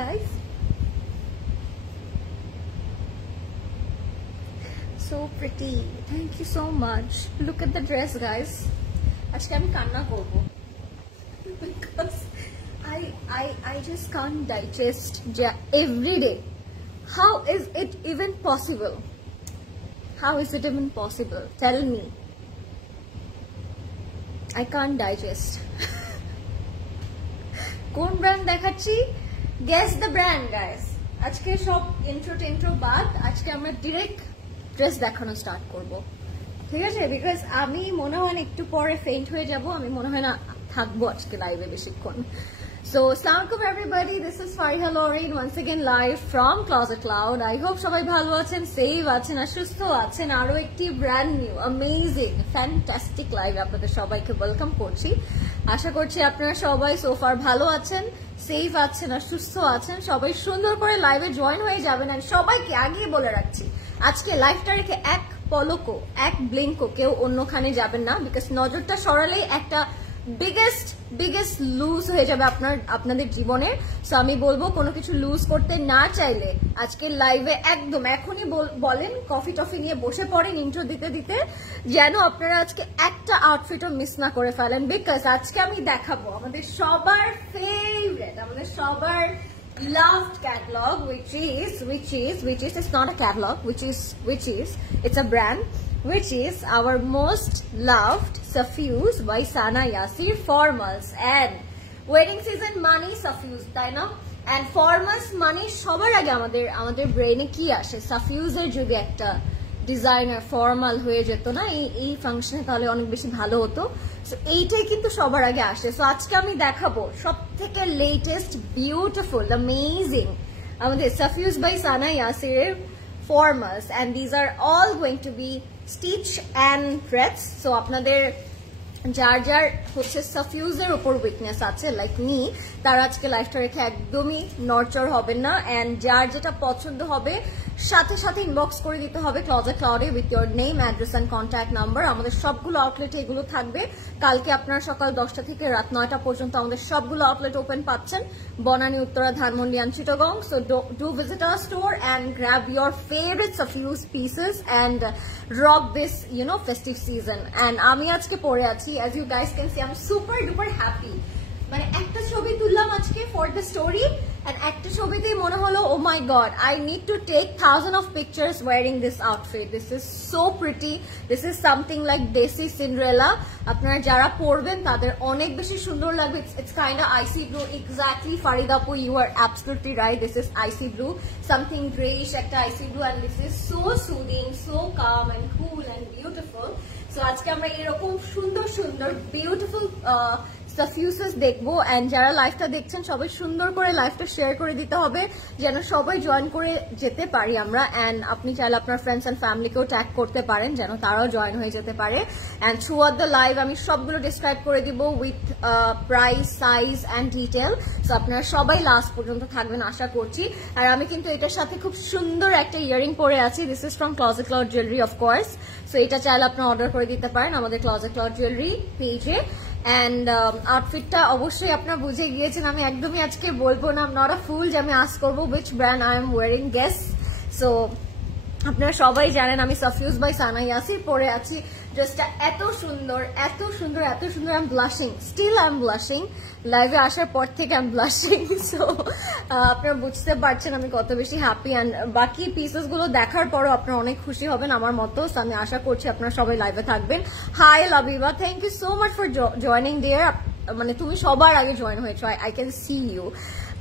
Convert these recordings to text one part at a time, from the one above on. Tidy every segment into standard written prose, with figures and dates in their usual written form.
guys. So pretty. Thank you so much. Look at the dress, guys. Aajke ami kanna korbo because I just can't digest every day. How is it even possible? How is it even possible? Tell me. I can't digest. কোন brand দেখাচ্ছি? Guess the brand, guys. আজকে সব intro বাদ আজকে আমরা direct dress দেখানো start করব, ঠিক আছে? বিকজ আমি মনে হয় একটু পরে ফেইন্ট হয়ে যাব, আমি মনে হয় না থাকবো আজকে লাইভে বেশিক্ষণ। So, assalamualaikum everybody. This is Fariha Lauren once again live from Closet Cloud. I hope সবাই ভালো আছেন, সেফ আছেন, সুস্থ আছেন। আরো একটি brand new amazing fantastic live আপনাদের সবাইকে ওয়েলকাম করছি। আশা করছি আপনারা সবাই সোফার ভালো আছেন, সেফ আছেন আর সুস্থ আছেন। সবাই সুন্দর করে লাইভে জয়েন হয়ে যাবেন। আর সবাইকে আগেই বলে রাখছি, আজকে লাইভটা রেখে এক পলকও এক ব্লিঙ্কও কেউ অন্যখানে যাবেন না, বিকজ নজরটা সরালেই একটা বিগেস্ট লুজ হয়ে যাবে আপনাদের জীবনে। সো আমি বলবো কোনো কিছু লুজ করতে না চাইলে আজকে লাইভে একদম এখনই বলেন, কফি টফি নিয়ে বসে পড়েন ইন্ট্রো দিতে দিতে, যেন আপনারা আজকে একটা আউটফিটও মিস না করে ফেলেন। বিকজ আজকে আমি দেখাবো আমাদের সবার ফেভারিট, আমাদের সবার loved catalog, which is it's not a catalog, it's a brand, which is our most loved Safuse by Sana Yasir formals and wedding season money Safuse, তাই না? and formals money সবার আগে আমাদের ব্রেইনে কি আসে? Safuse এর যদি একটা ডিজাইনার ফর্মাল হয়ে যেত না এই ফাংশনে, তাহলে অনেক বেশি ভালো হতো। সো এইটাই কিন্তু সবার আগে আসে। সো আজকে আমি দেখাবো সব থেকে লেটেস্ট বিউটিফুল অ্যামেজিং আমাদের Safuse by Sana Yasir formals, and these are all going to be stitch and threads. So আপনাদের যার হচ্ছে সাফিউজের উপর উইকনেস আছে লাইক মি, তার আজকে লাইফটা রেখে একদমই নরচার হবেন না। এন্ড যার যেটা পছন্দ হবে সাথে সাথে ইনবক্স করে দিতে হবে ক্লজেট ক্লাউডে with your name, address and contact number. আমাদের সবগুলো আউটলেটে এগুলো থাকবে। কালকে আপনারা সকাল 10টা থেকে রাত 9টা পর্যন্ত আমাদের সবগুলো আউটলেট ওপেন পাচ্ছেন, Banani, Uttara, Dhanmondi and Chittagong. So do visit our store and grab your favorite Safuse pieces and rock this festive season. And আমি আজকে পরে আছি, as you guys can see, I'm super duper happy. মানে একটা ছবি তুললাম আজকে for the story, and একটা ছবিতেই মনে হলো oh my god, I need to take thousands of pictures wearing this outfit. This is so pretty. This is something like Desi Cinderella. আপনারা যারা পরবেন তাদের অনেক বেশি সুন্দর লাগবে। It's kind of icy blue. Exactly, Farida Apu, you are absolutely right. This is icy blue, something grayish একটা icy blue, and this is so soothing, so calm and cool and beautiful. So আজকে আমরা এরকম সুন্দর beautiful সাফিউসেস দেখবো। And যারা লাইভটা দেখছেন সবাই সুন্দর করে লাইভটা শেয়ার করে দিতে হবে, যেন সবাই জয়েন করে যেতে পারি আমরা। এন্ড আপনি চাইলে আপনার ফ্রেন্ডস এন্ড ফ্যামিলিকেও ট্যাগ করতে পারেন, যেন তারাও জয়েন হয়ে যেতে পারে। And throughout the live আমি সবগুলো ডিসক্রাইব করে দিব with price, size and detail. So আপনারা সবাই লাস্ট পর্যন্ত থাকবেন আশা করছি। আর আমি কিন্তু এটার সাথে খুব সুন্দর একটা ইয়ারিং পরে আছি। This is from closet cloud jewellery of course. So এটা চাইলে আপনারা অর্ডার করে দিতে পারেন আমাদের ক্লজেট ক্লাউড জুয়েলারি পেজে। এন্ড আউটফিটটা অবশ্যই আপনারা বুঝে গিয়েছেন, আমি একদমই আজকে বলবো না, নট আ ফুল যে আমি আস্ক করবো which brand I am wearing, guess. So আপনারা সবাই জানেন আমি Safuse by Sana Yasir পরে আছি। ড্রেসটা এত সুন্দর I am blushing, still I am blushing. লাইভে আসার পর থেকে আই এম ব্লাশিং। সো আপনারা বুঝতে পারছেন আমি কত বেশি হ্যাপি। অ্যান্ড বাকি পিসেস গুলো দেখার পরও আপনারা অনেক খুশি হবেন আমার মতো। আমি আশা করছি আপনারা সবাই লাইভে থাকবেন। Hi Labiba, thank you so much for joining dear. মানে তুমি সবার আগে জয়েন হয়েছো, আই ক্যান সি ইউ।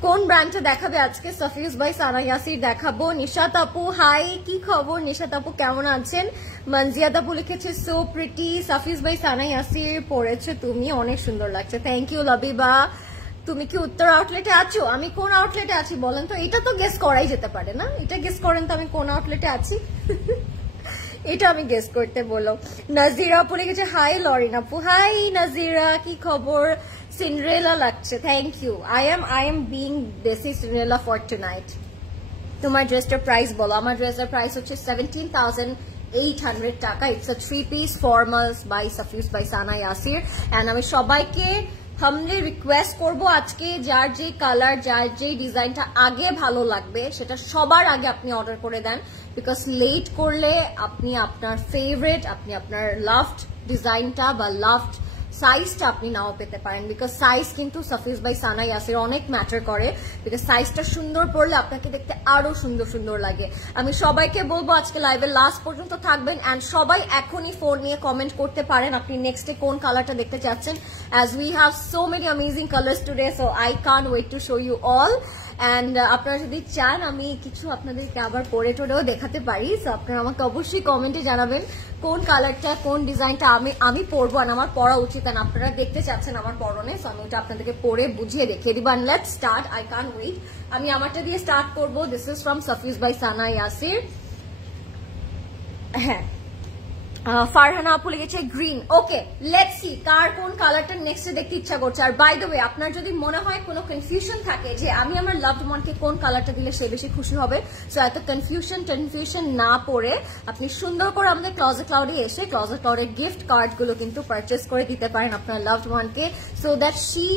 কোন ব্র্যান্ডটা দেখাবে আজকে? Safuse by Sana Yasir দেখাবো। নিশাত আপু, হাই, কি খবর নিশাত আপু, কেমন আছেন? মনজিয়াত আপু লিখেছে so pretty, Safuse by Sana Yasir পরেছো তুমি, অনেক সুন্দর লাগছে। Thank you Labiba. তুমি কি উত্তর আউটলেটে আছো? আমি কোন আউটলেটে আছি বলেন তো? এটা তো গেস করাই যেতে পারে না? এটা গেস করেন তো আমি কোন আউটলেটে আছি। এটা আমি গেস করতে বলো। নাজিরা আপু লিখেছে হাই লরিন আপু, হাই নাজিরা, কি খবর? সিন্ড্রেলা লাগছে, thank you. I am being বেসি সিন্ড্রেলা ফর টুনাইট। তোমার ড্রেসটার প্রাইস বলো। আমার ড্রেসের প্রাইস হচ্ছে 17,800 টাকা। It's a 3-piece formals by Safuse by Sana Yasir। And আমি সবাইকে হামলি রিকোয়েস্ট করব আজকে যার যে কালার যার যে ডিজাইনটা আগে ভালো লাগবে সেটা সবার আগে আপনি অর্ডার করে দেন, বিকজ লেট করলে আপনি আপনার ফেভারিট, আপনি আপনার লাভড ডিজাইনটা বা লাভড সাইজটা আপনি নাও পেতে পারেন, বিকজ সাইজ কিন্তু সাফিউজ বাই সানা ইয়াসির অনেক ম্যাটার করে, বিকজ সাইজটা সুন্দর পড়লে আপনাকে দেখতে আরো সুন্দর সুন্দর লাগে। আমি সবাইকে বলবো আজকে লাইভের লাস্ট পর্যন্ত থাকবেন, অ্যান্ড সবাই এখনই ফোন নিয়ে কমেন্ট করতে পারেন আপনি নেক্সটে কোন কালারটা দেখতে চাচ্ছেন, as we have so many amazing colours today, so I can't wait to show you all. And আপনারা যদি চান আমি কিছু আপনাদেরকে আবার পরে টোরেও দেখাতে পারি, সো আপনারা আমাকে অবশ্যই কমেন্টে জানাবেন কোন কালারটা কোন ডিজাইনটা আমি পরবো আর আমার পরা উচিত, আর আপনারা দেখতে চাচ্ছেন আমার পরনে, সো আমি ওটা আপনাদেরকে পরে বুঝিয়ে দেখিয়ে দিব। And let's start, I can't wait. আমি আমারটা দিয়ে স্টার্ট করবো। This is from Safuse by Sana Yasir. হ্যাঁ, ফারহানা আপু লিখেছে গ্রিন। ওকে, লেটস সি কার কোন কালারটা নেক্সট দেখতে ইচ্ছা করছে। আর বাই দ্য ওয়ে, আপনার যদি মনে হয় কোনো কনফিউশন থাকে যে আমি আমার লাভড ওয়ানকে কোন কালারটা দিলে সে বেশি খুশি হবে, সো এত কনফিউশন না পড়ে আপনি সুন্দর করে আমাদের ক্লজেট ক্লাউডে এসে ক্লজেট ক্লাউডের গিফট কার্ড গুলো কিন্তু পারচেস করে দিতে পারেন আপনার লাভড ওয়ানকে, so that she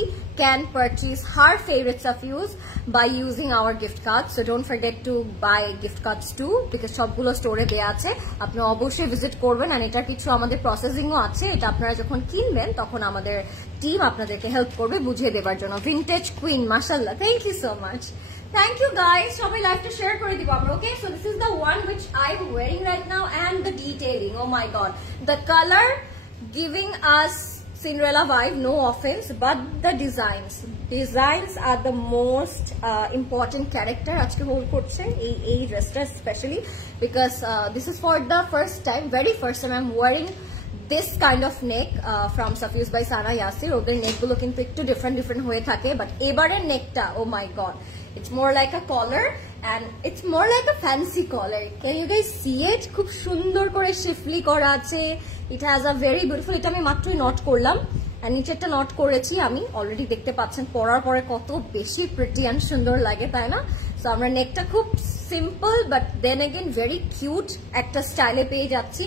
can purchase her favorite Safiuz by using our gift cards. So don't forget to buy gift cards too, because সবগুলো স্টোরে দেয়া আছে, আপনি অবশ্যই ভিজিট করবেন। আর এটার কিছু আমাদের প্রসেসিংও আছে, এটা আপনারা যখন কিনবেন তখন আমাদের টিম আপনাদেরকে হেল্প করবে বুঝিয়ে দেবার জন্য। ভিনটেজ কুইন, মাশাআল্লাহ, thank you so much, thank you guys. সবাই লাইভটা শেয়ার করে দিব আমরা। Okay, so this is the one which I'm wearing right now, and the detailing, oh my god, the color giving us Cinderella vibe, no offense, but the designs are the most important character আজকে hold করছে এই ড্রেসটা, specially because this is for the very first time I'm wearing this kind of neck from Safiuz by Sana Yasir. ওদের নেক গুলো কিন্তু একটু different হয়ে থাকে, বাট এবারের নেকটা, oh my god, it's more like a collar and it's more like a fancy collar. Can you guys see it? খুব সুন্দর করে শিফলি করা আছে। It has a very beautiful, এটা আমি মাত্রই নট করলাম, আর নিচেরটা নট করেছি আমি অলরেডি, দেখতে পাচ্ছেন পরার পরে কত বেশি প্রিটি অ্যান্ড সুন্দর লাগে, তাই না? সো আমরা নেকটা খুব simple but then again very cute একটা স্টাইলে পেয়ে যাচ্ছি।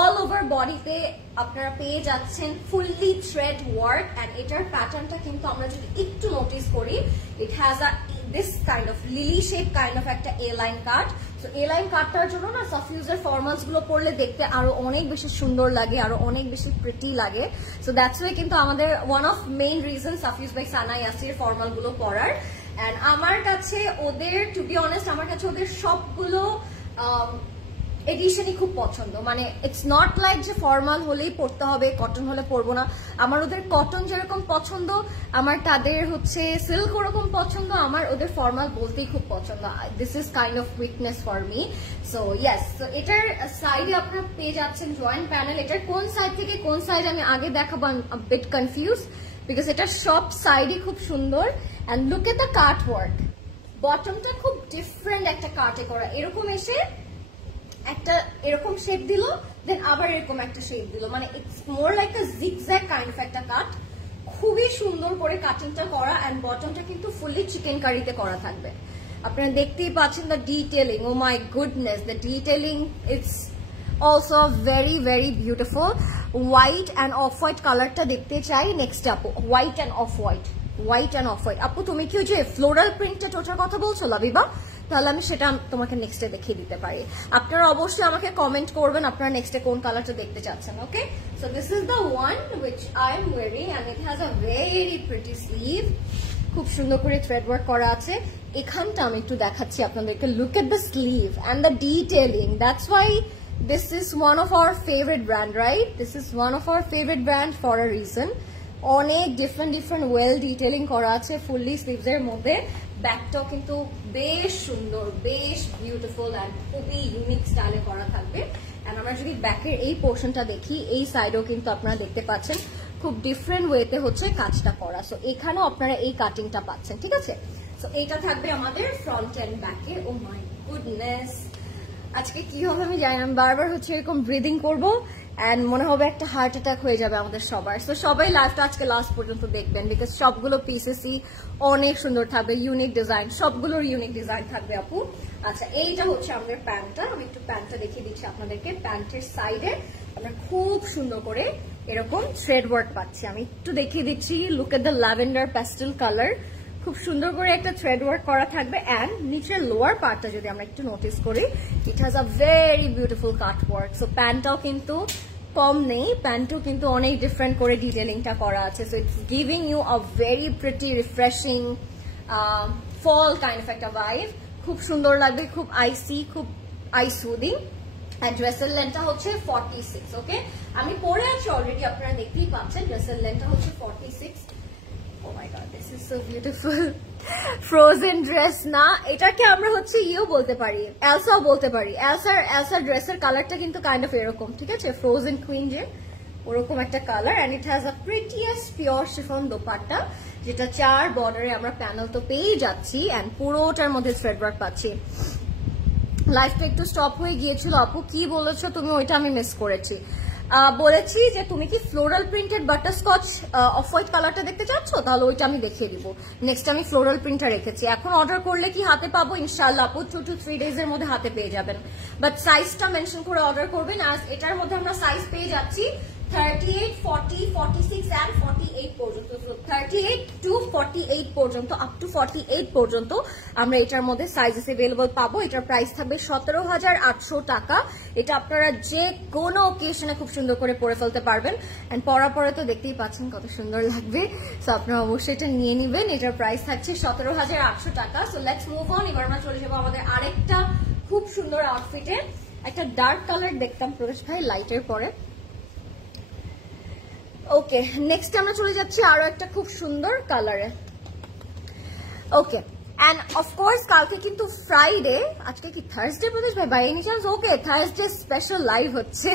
অল ওভার বডিতে আপনারা পেয়ে যাচ্ছেন ফুললি থ্রেড ওয়ার্ক, অ্যান্ড এটার প্যাটার্নটা কিন্তু আমরা যদি একটু নোটিস করি, it has a this kind of lily shape kind of একটা এ লাইন কাট। সো এ লাইন কাটটার জন্য না সাফিউজের ফর্মালস গুলো পরলে দেখতে আরো অনেক বেশি সুন্দর লাগে, আরো অনেক বেশি প্রিটি লাগে। সো দ্যাটস ওয়াই কিন্তু আমাদের one of main reason Safiuz by Sana Yasir formal গুলো পরার। অ্যান্ড আমার কাছে ওদের, টু বি অনেস্ট, আমার কাছে ওদের সবগুলো এডিশনই খুব পছন্দ। মানে ইটস নট লাইক যে ফর্মাল হলেই পড়তে হবে, কটন হলে পরবো না। আমার ওদের কটন যেরকম পছন্দ, আমার তাদের হচ্ছে সিল্ক ওরকম পছন্দ, আমার ওদের ফর্মাল বলতেই খুব পছন্দ। This is kind of weakness for me. So yes, এটার সাইডে আপনারা পেয়ে যাচ্ছেন জয়েন্ট প্যানেল। এটার কোন সাইড থেকে কোন সাইড আমি আগে দেখাবো, বিট কনফিউজ, বিকজ এটা সব সাইডই খুব সুন্দর। And look at the cut work, বটমটা খুব ডিফারেন্ট একটা কাটে করা, এরকম এসে একটা এরকম শেপ দিল, দেন আবার এরকম একটা শেপ দিল, মানে it's more like a zigzag kind of একটা কাট। খুবই সুন্দর করে কাটিংটা করা, অ্যান্ড বটমটা কিন্তু ফুললি চিকেন কারিতে করা থাকবে। আপনারা দেখতেই পাচ্ছেন the detailing, oh my goodness, the detailing it's also very very beautiful. White and off white কালারটা দেখতে চাই নেক্সট আপু, white and off white, white and off white. আপু তুমি কি ওই যে ফ্লোরাল প্রিন্টটা টোটার কথা বলছো লাবিবা? তাহলে আমি সেটা তোমাকে নেক্সটে দেখিয়ে দিতে পারি। আপনারা অবশ্যই আমাকে কমেন্ট করবেন আপনারা নেক্সটে কোন কালারটা দেখতে চাচ্ছেন। Okay, so this is the one which I am wearing and it has a very pretty sleeve, খুব সুন্দর করে থ্রেড ওয়ার্ক করা আছে। এখানটা আমি একটু দেখাচ্ছি আপনাদেরকে, look at the sleeve and the detailing, that's why this is one of our favorite brand, right? This is one of our favorite brand for a reason. অনেক ডিফারেন্ট ওয়েল ডিটেলিং করা আছে ফুললি স্লিভস এর মধ্যে। ব্যাকটাও কিন্তু বেশ সুন্দর, বেশ beautiful and খুবই ইউনিক স্টাইলে করা থাকবে। অ্যান্ড আমরা যদি ব্যাকের এই পোর্শনটা দেখি, এই সাইডেও কিন্তু আপনারা দেখতে পাচ্ছেন খুব ডিফারেন্ট ওয়েতে হচ্ছে কাজটা করা। সো এখানেও আপনারা এই কাটিংটা পাচ্ছেন, ঠিক আছে? সো এইটা থাকবে আমাদের ফ্রন্ট অ্যান্ড ব্যাকে। ও মাই গুডনেস, আজকে কি হবে আমি জানি না, আমি বারবার হচ্ছে এরকম ব্রিদিং করবো অ্যান্ড মনে হবে একটা হার্ট অ্যাটাক হয়ে যাবে আমাদের সবার। সো সবাই লাইভটা আজকে লাস্ট পর্যন্ত দেখবেন, বিকজ সবগুলো পিসেসই অনেক সুন্দর থাকবে, ইউনিক ডিজাইন, সবগুলোর ইউনিক ডিজাইন থাকবে আপু। আচ্ছা, এইটা হচ্ছে আমাদের প্যান্টটা, আমি একটু প্যান্টটা দেখিয়ে দিচ্ছি আপনাদেরকে। প্যান্টের সাইডে আমরা খুব সুন্দর করে এরকম থ্রেড ওয়ার্ক পাচ্ছি। আমি একটু দেখিয়ে দিচ্ছি, look at the lavender pastel colour, খুব সুন্দর করে একটা থ্রেড ওয়ার্ক করা থাকবে। অ্যান্ড নিচের লোয়ার পার্টটা যদি আমরা একটু নোটিস করি, it has a very beautiful cut work. So প্যান্টটাও কিন্তু কম নেই, প্যান্টও কিন্তু অনেক ডিফারেন্ট করে ডিটেলিংটা করা আছে। So it's giving you a very pretty refreshing fall kind of একটা ভাইব। খুব সুন্দর লাগবে, খুব আইসি, খুব আই সুদিং। আর ড্রেসের লেন্থটা হচ্ছে 46। ওকে, আমি পরে আছি অলরেডি, আপনারা দেখতেই পাচ্ছেন ড্রেসের লেন্থটা হচ্ছে 46। Oh my god, this is so beautiful. Frozen dress না, এটাকে আমরা হচ্ছে ইও বলতে পারি, এলসাও বলতে পারি। এলসার ড্রেসের কালারটা কিন্তু কাইন্ড অফ এরকম, ঠিক আছে, ফ্রোজেন কুইন যে ওরকম একটা কালার। And it has a prettiest pure chiffon dupatta, যেটা 4 বর্ডারে আমরা প্যানেল তো পেয়ে যাচ্ছি। এন্ড পুরোটার মধ্যে থ্রেড ওয়ার্ক পাচ্ছি। লাইফটা একটু স্টপ হয়ে গিয়েছিল, আপু কি বলেছো তুমি, ওইটা আমি মিস করেছি। বলেছি যে তুমি কি floral printed butterscotch off white কালারটা দেখতে চাচ্ছ, তাহলে ওইটা আমি দেখিয়ে দিব। নেক্সট আমি ফ্লোরাল প্রিন্টটা রেখেছি। এখন অর্ডার করলে কি হাতে পাবো? ইনশাআল্লাহ আপু 2 to 3 days এর মধ্যে হাতে পেয়ে যাবেন। বাট সাইজটা মেনশন করে অর্ডার করবেন। আর এটার মধ্যে আমরা সাইজ পেয়ে যাচ্ছি 38, 40, 46 and 48 পর্যন্ত। 38 to 48 পর্যন্ত, আপ টু 48 পর্যন্ত আমরা এটার মধ্যে সাইজেস अवेलेबल পাবো। এটার প্রাইস থাকবে 17,800 টাকা। এটা আপনারা যে কোনো অকেশনে খুব সুন্দর করে পরে ফেলতে পারবেন। এন্ড পরার পরে তো দেখতেই পাচ্ছেন কত সুন্দর লাগবে। সো আপনারা অবশ্যই এটা নিয়ে নেবেন। এটার প্রাইস থাকছে 17,800 টাকা। So let's move on. এবার আমরা চলে যাবো আমাদের আরেকটা খুব সুন্দর আউটফিটে। একটা ডার্ক কালার দেখতাম প্রবেশ ভাই লাইটের পরে। ওকে, নেক্সট আমরা চলে যাচ্ছি আরো একটা খুব সুন্দর কালারে। ওকে, এন্ড অফকোর্স কালকে কিন্তু ফ্রাইডে, আজকে কি থার্সডে প্রদেশ ভাই by any chance? Okay, Thursday special live হচ্ছে।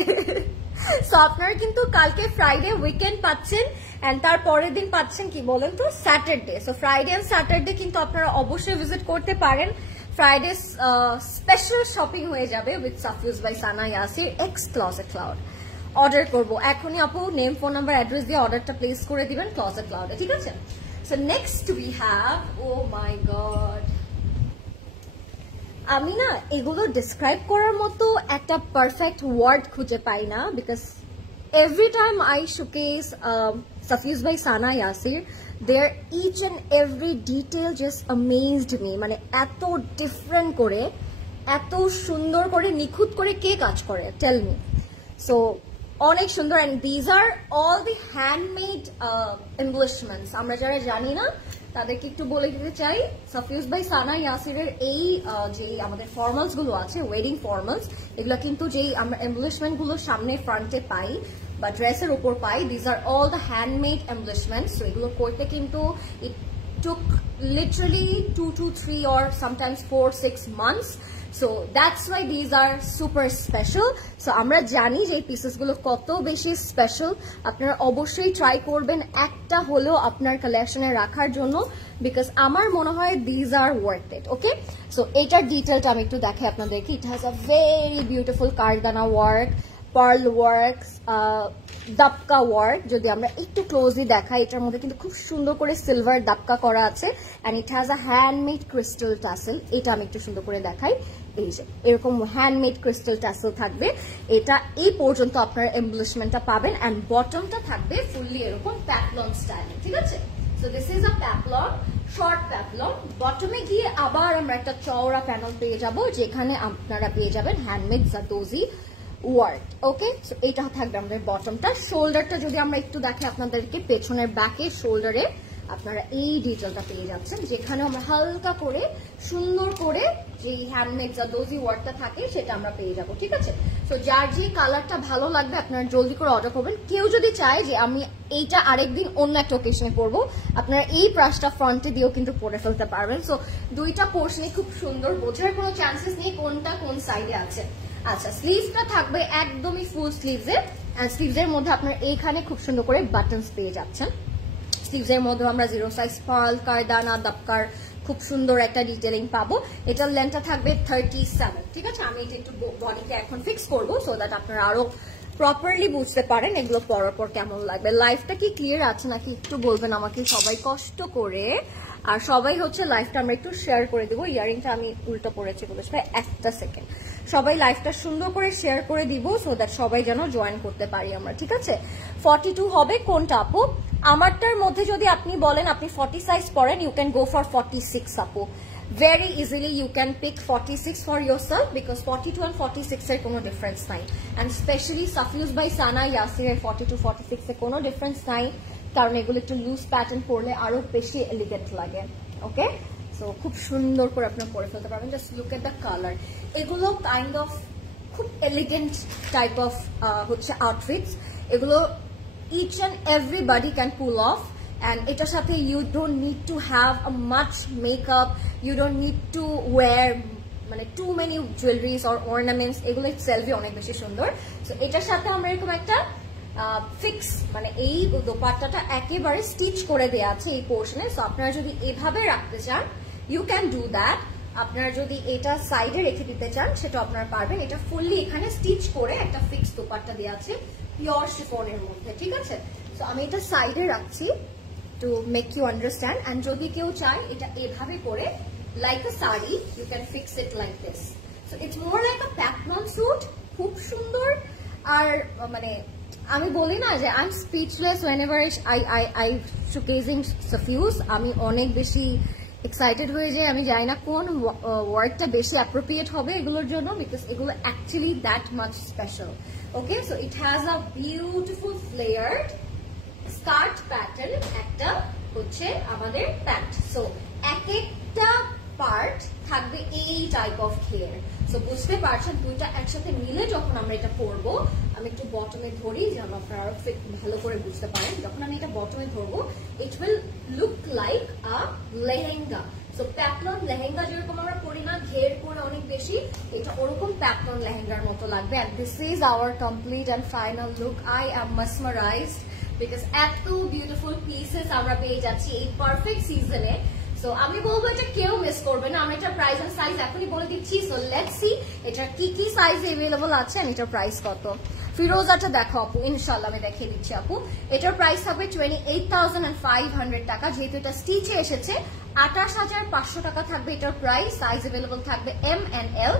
সো আপনারা কিন্তু কালকে ফ্রাইডে উইকেন্ড পাচ্ছেন, এন্ড তার পরের দিন পাচ্ছেন কি বলেন তো, Saturday. So Friday and Saturday কিন্তু আপনারা অবশ্যই ভিজিট করতে পারেন। ফ্রাইডে স্পেশাল শপিং হয়ে যাবে with Safiuz by Sana Yasir x closet cloud. Order করবো এখনই আপু, নেম, ফোন নাম্বার, অ্যাড্রেস দিয়ে অর্ডারটা প্লেস করে দিবেন ক্লজেট ক্লাউডে, ঠিক আছে? So next we have, oh my God, আমি না এগুলো ডিসক্রাইব করার মতো একটা পারফেক্ট ওয়ার্ড খুঁজে পাই না, because every time I showcase Safiuz by Sana Yasir, their each and every detail just amazed me. মানে এত ডিফারেন্ট করে, এত সুন্দর করে, নিখুঁত করে কে কাজ করে, টেল মি। সো অনেক সুন্দর। And these are all the handmade embellishments. আমরা যারা জানি না তাদেরকে একটু বলে দিতে চাই, সাফিউজ বাই সানা ইয়াসিরের এই যে আমাদের ফর্মালস গুলো আছে, ওয়েডিং ফর্মালস, এগুলো কিন্তু যেই আমরা এমব্লিশমেন্ট গুলো সামনে ফ্রন্টে পাই বা ড্রেসের উপর পাই, these are all the handmade embellishments. So এগুলো করতে কিন্তু it took literally 2 to 3 or sometimes 4-6 months. So that's why these are super special. So আমরা জানি যে এই পিসেস গুলো কত বেশি স্পেশাল। আপনারা অবশ্যই ট্রাই করবেন একটা হলেও আপনার কালেকশনে রাখার জন্য, বিকজ আমার মনে হয় these are worth it. Okay, so এটার ডিটেলটা আমি একটু দেখাই আপনাদেরকে। It has a very beautiful kardana work, pearl work, dabka work. যদি আমরা একটু ক্লোজলি দেখাই, এটার মধ্যে কিন্তু খুব সুন্দর করে সিলভার দাপকা করা আছে। And it has a handmade crystal tassel. এটা আমি একটু সুন্দর করে দেখাই, এই যে এরকম হ্যান্ডমেড ক্রিস্টাল টাসেল থাকবে। এটা এই পর্যন্ত আপনার এমব্লিশমেন্টটা পাবেন। অ্যান্ড বটমটা থাকবে ফুললি এরকম প্যাপলন স্টাইলে, ঠিক আছে? So this is a peplum, short peplum. বটমে গিয়ে আবার আমরা একটা চওড়া প্যানেল পেয়ে যাব, যেখানে আপনারা পেয়ে যাবেন হ্যান্ডমেড জাদোজি ওয়ার্ক। ওকে, সো এটা থাকবে আমাদের বটমটা। শোল্ডারটা যদি আমরা একটু দেখি আপনাদেরকে, পেছনের ব্যাকে শোল্ডারে আপনারা এই ডিটেলটা পেয়ে যাচ্ছেন, যেখানে আমরা হালকা করে সুন্দর করে যে হ্যান্ডমেড জাদোজি ওয়ার্কটা থাকে সেটা আমরা পেয়ে যাব, ঠিক আছে? সো যার যে কালারটা ভালো লাগবে আপনারা জলদি করে অর্ডার করবেন। কেউ যদি চায় যে আমি এইটা আরেকদিন অন্য একটা ওকেশনে পরবো, আপনারা এই প্রাইসটা ফ্রন্টে দিয়েও কিন্তু পরে ফেলতে পারবেন। সো দুইটা পোর্শনে খুব সুন্দর, বোঝার কোনো চান্সেস নেই কোনটা কোন সাইডে আছে। আচ্ছা, স্লিভসটা থাকবে একদমই ফুল স্লিভসের। এন্ড স্লিভসের মধ্যে আপনারা এইখানে খুব সুন্দর করে বাটনস পেয়ে যাচ্ছেন। স্লিভসের মধ্যে আমরা 0 সাইজ পার্ল, কারদানা, দাপকার খুব সুন্দর একটা ডিটেলিং পাবো। এটার লেন্থটা থাকবে 37, ঠিক আছে? আমি এটা একটু বডিকে এখন ফিক্স করবো, সো দ্যাট আপনারা আরো প্রপারলি বুঝতে পারেন এগুলো পরার পর কেমন লাগবে। লাইফটা কি ক্লিয়ার আছে নাকি একটু বলবেন আমাকে সবাই কষ্ট করে। আর সবাই হচ্ছে লাইভটা আমরা একটু শেয়ার করে দেবো। ইয়ারিংটা আমি উল্টো পড়েছি বলে একটা সেকেন্ড, সবাই লাইভটা সুন্দর করে শেয়ার করে দিব সো দ্যাট সবাই যেন জয়েন করতে পারি আমরা, ঠিক আছে? 42 হবে কোনটা আপু? আমারটার মধ্যে যদি আপনি বলেন আপনি 40 সাইজ পরেন, ইউ ক্যান গো ফর 46 আপু। Very easily you can pick 46 for yourself because 42 and 46 এর কোনো ডিফারেন্স নাই, and especially Safiyus by Sana Yasir এর 42 46 এর কোনো ডিফারেন্স নাই, কারণ এগুলো একটু লুজ প্যাটার্ন পরলে আরো বেশি এলিগেন্ট লাগে। ওকে, সো খুব সুন্দর করে আপনি পরে ফেলতে পারবেন। Just look at the colour, এগুলো কাইন্ড অফ খুব এলিগেন্ট টাইপ অফ হচ্ছে আউটফিটস, এগুলো each and everybody can pull off, and এটার সাথে you don't need to have a much makeup, you don't need to wear মানে too many jewelries or ornaments, এগুলো itself-ই অনেক বেশি সুন্দর। সো এটার সাথে আমরা এরকম একটা ফিক্স মানে এই দোপাট্টাটা একেবারে স্টিচ করে দেয়া আছে এই পোর্শনে। সো আপনারা যদি এভাবে রাখতে চান ইউ ক্যান ডু দ্যাট, আপনারা যদি এটা সাইডে রেখে দিতে চান সেটা আপনারা পারবেন। এটা ফুললি এখানে স্টিচ করে একটা ফিক্স দোপাট্টা দেওয়া আছে পিওর শিফনের মধ্যে, ঠিক আছে? সো আমি এটা সাইডে রাখছি to make you understand, and যদি কেউ চায় এটা এভাবে করে like a sari you can fix it like this. So it's more like a pattern suit, খুব সুন্দর। আর মানে আমি বলি না যে I am speechless whenever I showcasing Safiyus, আমি অনেক বেশি এক্সাইটেড হয়ে যাই। আমি জানি না কোন ওয়ার্ডটা বেশি অ্যাপ্রোপ্রিয়েট হবে এগুলোর জন্য, বিকজ এগুলো actually that much special. Okay, so it has a beautiful flared skirt pattern, একটা হচ্ছে আমাদের প্যান্ট। সো এক একটা পার্ট থাকবে এই টাইপ অফ ঘের। সো বুঝতে পারছেন দুইটা একসাথে মিলে যখন আমরা এটা পরবো, আমি একটু বটমে ধরি যেন আপনারা আরো ভালো করে বুঝতে পারেন। যখন আমি এটা বটমে ধরবো it will look like a lehenga. So প্যাটলন লেহেঙ্গা যেরকম আমরা পরি না ঘের করে অনেক বেশি, এটা ওরকম প্যাটলন লেহেঙ্গার মতো লাগবে। And this is our complete and final look. I am mesmerized because এত বিউটিফুল পিসেস আমরা পেয়ে যাচ্ছি এই পারফেক্ট সিজনে। সো আমি বলবো এটা কেউ মিস করবে না। আমি এটার প্রাইস এন্ড সাইজ এখনই বলে দিচ্ছি। সো লেটস সি এটার কি কি সাইজ अवेलेबल আছে আর এটার প্রাইস কত। ফিরোজাটা দেখো আপু, ইনশাআল্লাহ আমি দেখিয়ে দিচ্ছি আপু। এটার প্রাইস থাকবে 28,500 টাকা, যেহেতু এটা স্টিচে এসেছে 28,500 টাকা থাকবে এটার প্রাইস। সাইজ अवेलेबल থাকবে এম এন্ড এল।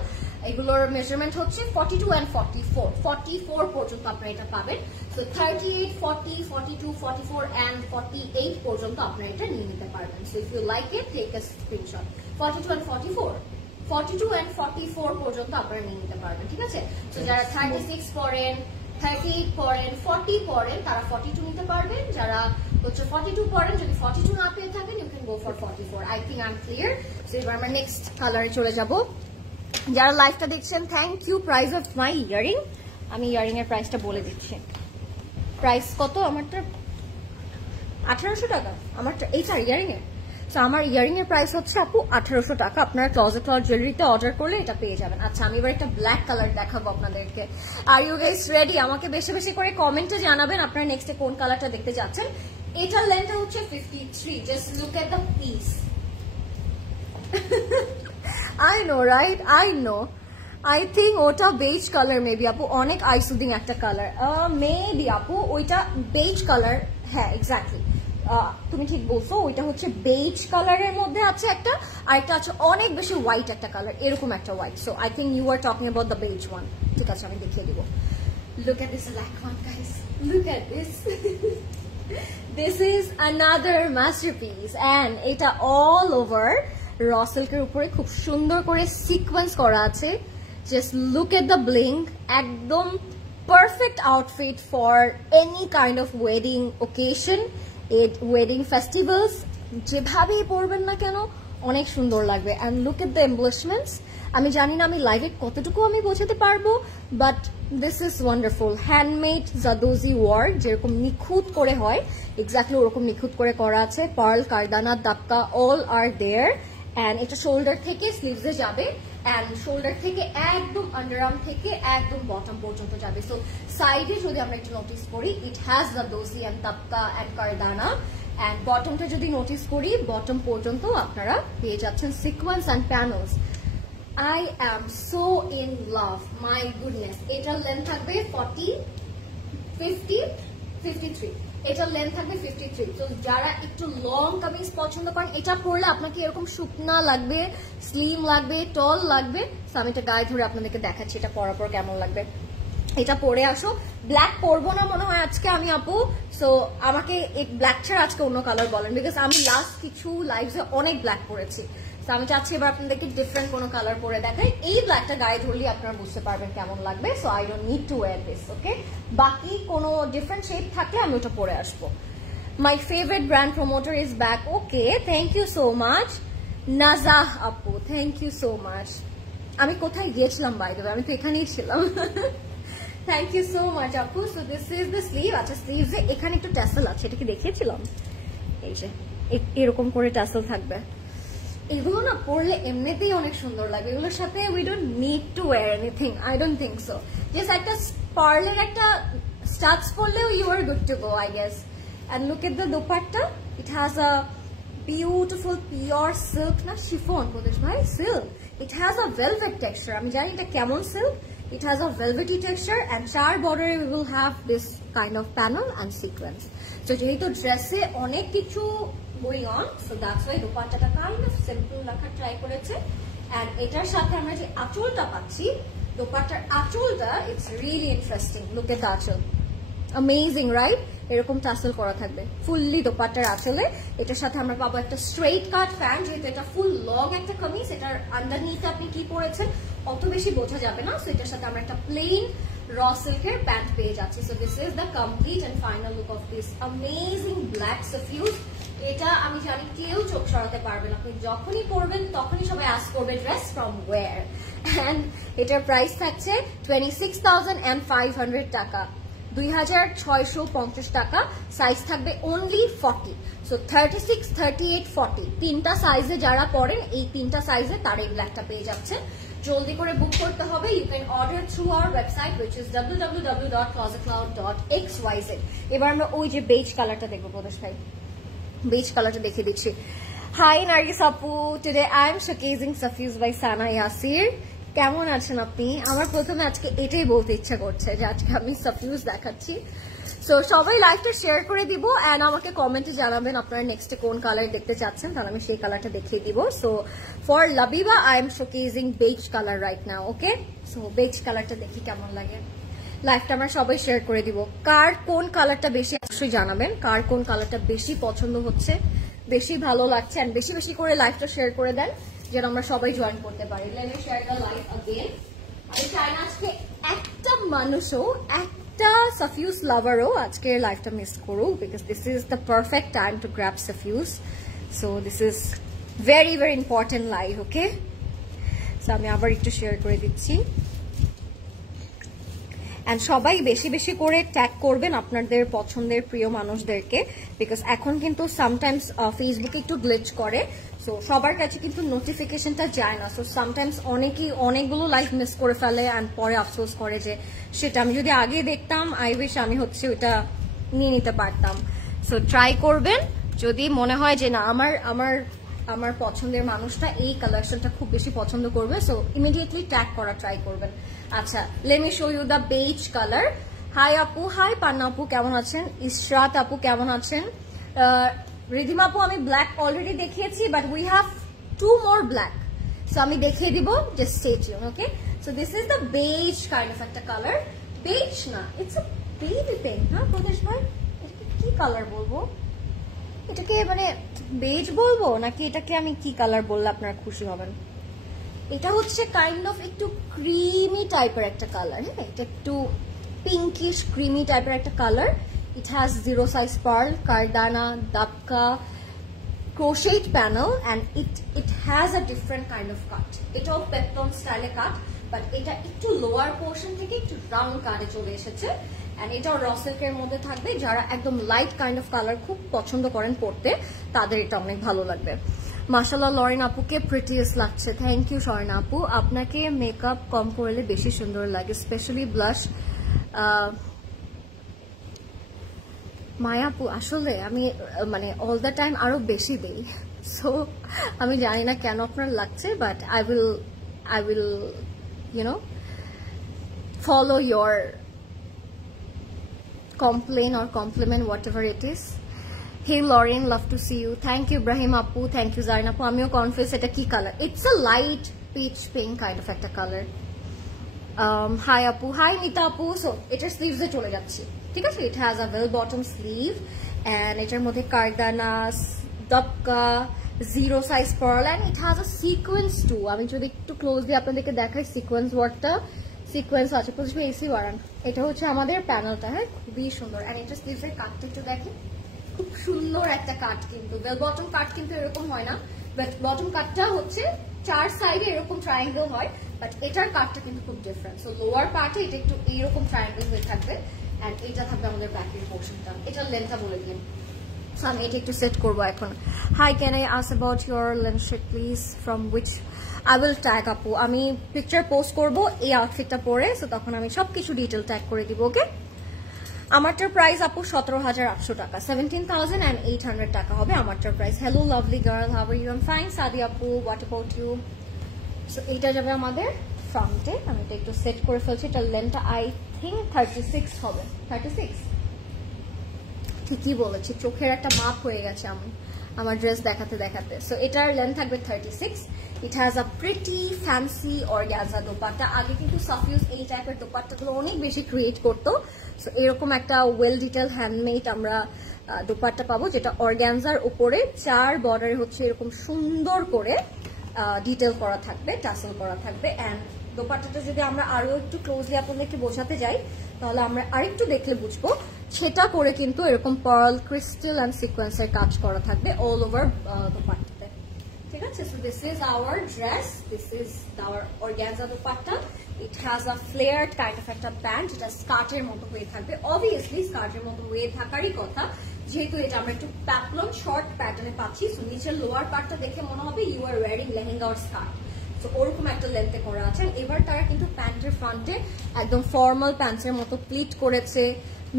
এগুলোর মেজারমেন্ট হচ্ছে 42 and 44 পর্যন্ত আপনারা এটা পাবেন। সো 38, 40, 42, 44 and 48 পর্যন্ত আপনারা এটা নিয়ে নিতে পারবেন। So if you like it take a screenshot. 42 and 44 পর্যন্ত আপনারা নিয়ে নিতে পারবেন, ঠিক আছে? সো যারা 36 পরেন, 38 পরেন, 40 পরেন তারা 42 নিতে পারবেন। যারা হচ্ছে 42 পরেন, যদি 42 না পেয়ে থাকেন you can go for 44। I think I am clear. So এবার আমরা নেক্সট কালারে চলে যাব। যারা লাইভটা দেখছেন thank you. Price of my earring, আমি ইয়ারিং এর প্রাইসটা বলে দিচ্ছি। প্রাইস কত আমারটা? 1800 টাকা আমারটা, এইটার ইয়ারিং এর। সো আমার ইয়ারিং এর প্রাইস হচ্ছে আপু 1800 টাকা। আপনারা ক্লজেট ক্লথ জুয়েলারিতে অর্ডার করলে এটা পেয়ে যাবেন। আচ্ছা আমি এবার একটা ব্ল্যাক কালার দেখাবো আপনাদেরকে। Are you guys ready? আমাকে বেশি বেশি করে কমেন্টে জানাবেন আপনারা নেক্সটে কোন কালারটা দেখতে যাচ্ছেন। এটার লেন্থটা হচ্ছে 53। Just look at the piece. I know, right? I know. I think ওটা বেজ কালার মেবি আপু, অনেক আই সুদিং একটা কালার মেবি আপু, ওইটা বেজ কালার। হ্যাঁ এক্স্যাক্টলি, তুমি ঠিক বলছো, ওইটা হচ্ছে বেজ কালারের মধ্যে আছে একটা, আর একটা আছে অনেক বেশি হোয়াইট একটা কালার, এরকম একটা white. So I think you are talking about the beige one. ঠিক আছে আমি দেখিয়ে দিব। Look at this black one guys, look at this. This is another masterpiece and এটা all over র সিল্কের উপরে খুব সুন্দর করে সিকোয়েন্স করা আছে। Just look at the bling, একদম perfect outfit for any kind of wedding occasion, wedding festivals, যেভাবেই পরবেন না কেন অনেক সুন্দর লাগবে। And look at the embellishments. আমি জানি না আমি লাইভে কতটুকু আমি বোঝাতে পারবো, but this is wonderful. Handmade zardozi work, যেরকম নিখুঁত করে হয় এক্স্যাক্টলি ওরকম নিখুঁত করে করা আছে। Pearl, kardana, dabka all are there. And এটা শোল্ডার থেকে স্লিভসে যাবে, অ্যান্ড শোল্ডার থেকে একদম আন্ডারআর্ম থেকে একদম বটম পর্যন্ত যাবে। সো সাইডে যদি আমরা একটু নোটিস করি it has zardozi and dabka and kardana. And বটমটা যদি নোটিস করি বটম পর্যন্ত আপনারা পেয়ে যাচ্ছেন sequence and panels. I am so in love, my goodness. এটার লেন্থ থাকবে 40, 50, 53 এটা লেন্থ থাকবে 53। তো যারা একটু লং কামিজ পছন্দ করেন, এটা পরলে আপনাকে এরকম শুকনা লাগবে, স্লিম লাগবে, টল লাগবে। তো আমি এটা গায়ে ধরে আপনাদেরকে দেখাচ্ছি এটা পরার পর কেমন লাগবে। এটা পরে আসো। ব্ল্যাক পরবো না মনে হয় আজকে আমি আপু, সো আমাকে এই ব্ল্যাক ছাড়া আজকে অন্য কালার বলেন, বিকজ আমি লাস্ট কিছু লাইভে অনেক ব্ল্যাক পরেছি। তো আমি চাচ্ছি এবার আপনাদেরকে ডিফারেন্ট কোনো কালার পরে দেখাই। এই ব্ল্যাকটা গায়ে ধরলে আপনারা বুঝতে পারবেন কেমন লাগবে। So I don't need to wear this, okay? বাকি কোনো ডিফারেন্ট শেপ থাকলে আমি ওটা পরে আসবো। My favourite brand promoter is back. Okay, thank you so much Najah আপু, থ্যাংক ইউ সো মাচ। আমি কোথায় গিয়েছিলাম বাই দ্য ওয়ে? আমি তো এখানেই ছিলাম। থ্যাংক ইউ সো মাচ আপু। So this is the sleeve. আচ্ছা, স্লিভে এখানে একটু ট্যাসেল আছে, এটা কি দেখিয়েছিলাম? এই যে এরকম করে ট্যাসেল থাকবে। এগুলো না পরলে এমনিতেই অনেক সুন্দর লাগে। এগুলোর সাথে we don't need to wear anything, I don't think so. Just একটা পার্লের একটা স্টাডস পরলেও you are good to go, I guess. And look at the dupatta, it has a beautiful pure silk, না শিফন প্রদেশ ভাই, silk. It has a velvet texture. আমি জানি এটা কেমন silk. It has a velvety texture and char border we will have this kind of panel and sequence. So যেহেতু ড্রেসে অনেক কিছু going on, so that's why দোপাট্টাটা kind of simple রাখার ট্রাই করেছে। and এটার সাথে আমরা যে আঁচলটা পাচ্ছি, দোপাট্টার আঁচলটা, it's really interesting. Look at the আঁচল, amazing, right? এরকম টাসেল করা থাকবে ফুললি দোপাট্টার আঁচলে। এটার সাথে আমরা পাবো একটা স্ট্রেট কাট প্যান্ট, যেহেতু এটা ফুল লং একটা কামিজ। এটার আন্ডারনিথ আপনি কি পরেছেন অত বেশি বোঝা যাবে না। সো এটার সাথে আমরা একটা প্লেন র সিল্কের প্যান্ট পেয়ে যাচ্ছি। So this is the complete and final look of this amazing black Safiuz. এটা আমি জানি কেউ চোখ সরাতে পারবেন, আপনি যখনই পরবেন তখনই সবাই আস্ক করবে ড্রেস ফ্রম ওয়্যার। এন্ড এটার প্রাইস থাকছে 26,500 টাকা, 2,650 টাকা। সাইজ থাকবে অনলি 40। সো 36, 38, 40 তিনটা সাইজে যারা পড়েন, এই তিনটা সাইজে তার এই ব্ল্যাকটা পেয়ে যাচ্ছে। জলদি করে বুক করতে হবে। You can order through our website which is www.closetcloud.xyz। এবার আমরা ওই যে বেজ কালারটা দেখবো প্রদেশ ভাই, বেজ কালারটা দেখিয়ে দিচ্ছি। হাই নার্গিস আপু, today I am showcasing সাফিউজ by Sana Yasir. কেমন আছেন আপনি? আমার প্রথমে আজকে এটাই বলতে ইচ্ছা করছে যে আজকে আমি সাফিউজ দেখাচ্ছি। সো সবাই লাইভটা শেয়ার করে দিব এন্ড আমাকে কমেন্টে জানাবেন আপনারা নেক্সটে কোন কালার দেখতে চাচ্ছেন, তাহলে আমি সেই কালারটা দেখিয়ে দিব। So for Labiba I am showcasing beige colour right now, okay? So beige কালারটা দেখি কেমন লাগে। লাইভটা আমরা সবাই শেয়ার করে দিব। কার কোন কালারটা বেশি অবশ্যই জানাবেন, কার কোন কালারটা বেশি পছন্দ হচ্ছে, বেশি ভালো লাগছে, এন্ড বেশি বেশি করে লাইভটা শেয়ার করে দেন যেন আমরা সবাই জয়েন করতে পারি। Let me share the live again. আমি চাই না আজকে একটা মানুষও, একটা সাফিউজ লাভারও আজকে লাইভটা মিস করুক, because this is the perfect time to grab Safiuz. So this is very very important live, okay? So আমি আবার একটু শেয়ার করে দিচ্ছি। এন্ড সবাই বেশি বেশি করে ট্যাগ করবেন আপনাদের পছন্দের প্রিয় মানুষদেরকে, বিকজ এখন কিন্তু সামটাইমস ফেসবুকে একটু গ্লিচ করে। সো সবার কাছে কিন্তু নোটিফিকেশনটা যায় না। সো সামটাইমস অনেকেই অনেকগুলো লাইভ মিস করে ফেলে অ্যান্ড পরে আফসোস করে যে সেটা আমি যদি আগে দেখতাম, আই উইশ আমি হচ্ছে ওটা নিয়ে নিতে পারতাম। সো ট্রাই করবেন, যদি মনে হয় যে না আমার আমার আমার পছন্দের মানুষটা এই কালেকশনটা খুব বেশি পছন্দ করবে, সো ইমিডিয়েটলি ট্যাগ করা ট্রাই করবেন। আচ্ছা, let me show you the beige colour. Hi আপু, হাই পান্না আপু, কেমন আছেন? ইশরাত আপু কেমন আছেন? রিধিমা আপু আমি ব্ল্যাক অলরেডি দেখিয়েছি, but we have 2 more black, so আমি দেখিয়ে দিব, just stay tune, okay? So this is the beige kind of একটা কালার। বেজ না, ইটস আ বেবি পিঙ্ক। হ্যাঁ প্রদেশ ভাই, এটাকে কি কালার বলবো? এটাকে মানে বেজ বলবো নাকি এটাকে আমি কি কালার বললে আপনারা খুশি হবেন? এটা হচ্ছে কাইন্ড অফ একটু ক্রিমি টাইপের একটা কালার। হ্যাঁ, এটা একটু পিঙ্কিশ ক্রিমি টাইপের একটা colour. It has 0 size pearl, kardana, dabka, crochet panel and it has a different kind of cut. এটাও পেপটন স্টাইলে কাট, বাট এটা একটু লোয়ার পোর্শন থেকে একটু রাউন্ড কাটে চলে এসেছে। এন্ড এটাও র সিল্কের মধ্যে থাকবে। যারা একদম লাইট কাইন্ড অফ কালার খুব পছন্দ করেন পরতে, তাদের এটা অনেক ভালো লাগবে। মাশাআল্লাহ, লরেন আপুকে প্রিটিয়েস্ট লাগছে। থ্যাংক ইউ স্বর্ণা আপু, আপনাকে মেকআপ কম করলে বেশি সুন্দর লাগে, স্পেশালি ব্লাশ। মায়া আপু আসলে আমি মানে অল দ্য টাইম আরো বেশি দেই, সো আমি জানি না কেন আপনার লাগছে, but I will you know follow your complain or compliment, whatever it is. Hey Lauren, love to see you. Thank you Ibrahim Apu, thank you Zarin Apu. Amio confess eta ki color? It's a light peach pink kind of একটা color. Hi Apu, hi Nita Apu. So এটার sleeves এ চলে যাচ্ছি, ঠিক আছে? It has a well bottom sleeve and এটার মধ্যে কারদানা, দপকা, zero size pearl and it has a sequence too. আমি যদি একটু ক্লোজলি আপনাদেরকে দেখাই সিকোয়েন্স ওয়ার্কটা, সিকোয়েন্স আছে পুরো এসি ওয়ারান। এটা হচ্ছে আমাদের প্যানেলটা, হ্যাঁ খুবই সুন্দর। এন্ড এটা স্লিভের কাটটা একটু দেখেন, খুব সুন্দর একটা কাট, কিন্তু বেল বটম কাট কিন্তু এরকম হয় না, বাট বটম কাটটা হচ্ছে চার সাইডে এরকম ট্রায়াঙ্গেল হয়, বাট এটার কাটটা কিন্তু খুব ডিফারেন্ট। সো লোয়ার পার্টে এটা একটু এইরকম ট্রায়াঙ্গেল হয়ে থাকবে এন্ড এটা থাকবে আমাদের ব্যাকের পোর্শনটা। এটার লেন্থটা বলে দিন। So আমি এটা একটু সেট করব এখন। Hi, can I ask about your lens sheet please? From which I will tag আপু। আমি পিকচার পোস্ট করব এই আউটফিটটা পরে, সো তখন আমি সবকিছু ডিটেইল ট্যাগ করে দিব, ওকে? আমারটার প্রাইস আপু 17,800 টাকা, 17,800 টাকা হবে আমারটার price. Hello lovely girl, how are you? I am fine Sadi আপু, হোয়াট অ্যাবাউট ইউ? সো এইটা যাবে আমাদের ফ্রন্টে। আমি এটা একটু সেট করে ফেলছি। এটার লেন্থটা আই থিঙ্ক 36 হবে। 36 ঠিকই বলেছি, চোখের একটা মাপ হয়ে গেছে আমার ড্রেস দেখাতে দেখাতে। সো এটার লেন্থ থাকবে 36। ইট has a pretty fancy organza dupatta. আগে কিন্তু সাফিউজ এই টাইপের দোপাট্টাগুলো অনেক বেশি ক্রিয়েট করতো। সো এরকম একটা ওয়েল ডিটেল হ্যান্ডমেড আমরা দোপাট্টা পাবো, যেটা অর্গানজার উপরে 4 বর্ডারে হচ্ছে এরকম সুন্দর করে ডিটেল করা থাকবে, টাসেল করা থাকবে। অ্যান্ড দোপাট্টাটা যদি আমরা আরো একটু ক্লোজলি আপনাদেরকে বোঝাতে যাই, তাহলে আমরা আরেকটু দেখলে বুঝবো। সেটা করে কিন্তু এরকম পার্ল, ক্রিস্টাল এন্ড সিকোয়েন্সের কাজ করা থাকবে অল ওভার দোপাট্টাতে, ঠিক আছে? So this is our dress, this is our organza dupatta. It has a flared kind of একটা প্যান্ট, যেটা স্কার্টের মতো হয়ে থাকবে। অবভিয়াসলি স্কার্টের মতো হয়ে থাকারই কথা, যেহেতু এটা আমরা একটু প্যাপলন শর্ট প্যাটার্নে পাচ্ছি। সো নিচের লোয়ার পার্টটা দেখে মনে হবে you are wearing lehenga or skirt. তো ওরকম একটা লেন্থে করা আছে। এবার তারা কিন্তু প্যান্টের ফ্রন্টে একদম ফর্মাল প্যান্টের মতো প্লিট করেছে,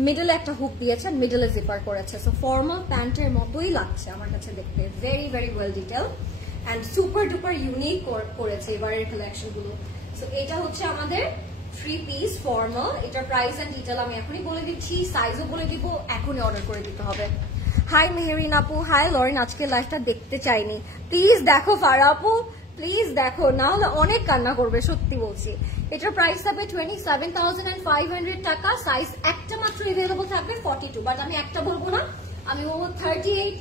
মিডলে একটা হুক দিয়েছে, মিডলে জিপার করেছে। সো ফর্মাল প্যান্টের মতোই লাগছে আমার কাছে দেখতে। Very very well detail and super duper unique করেছে এবারের কালেকশন গুলো। সো এটা হচ্ছে আমাদের 3 পিস ফর্মাল। এটার প্রাইস এন্ড ডিটেল আমি এখনই বলে দিচ্ছি, সাইজও বলে দিব, এখনই অর্ডার করে দিতে হবে। হাই মেহেরিন আপু, হাই লরেন, আজকে লাইভটা দেখতে চাইনি, প্লিজ দেখো ফারা আপু, প্লিজ দেখো, না হলে অনেক কান্না করবে, সত্যি বলছি। এটার প্রাইস থাকবে 27,500 টাকা। সাইজ একটা মাত্র এভেলেবল থাকবে 42, বাট আমি একটা বলবো না, আমি বলবো 38,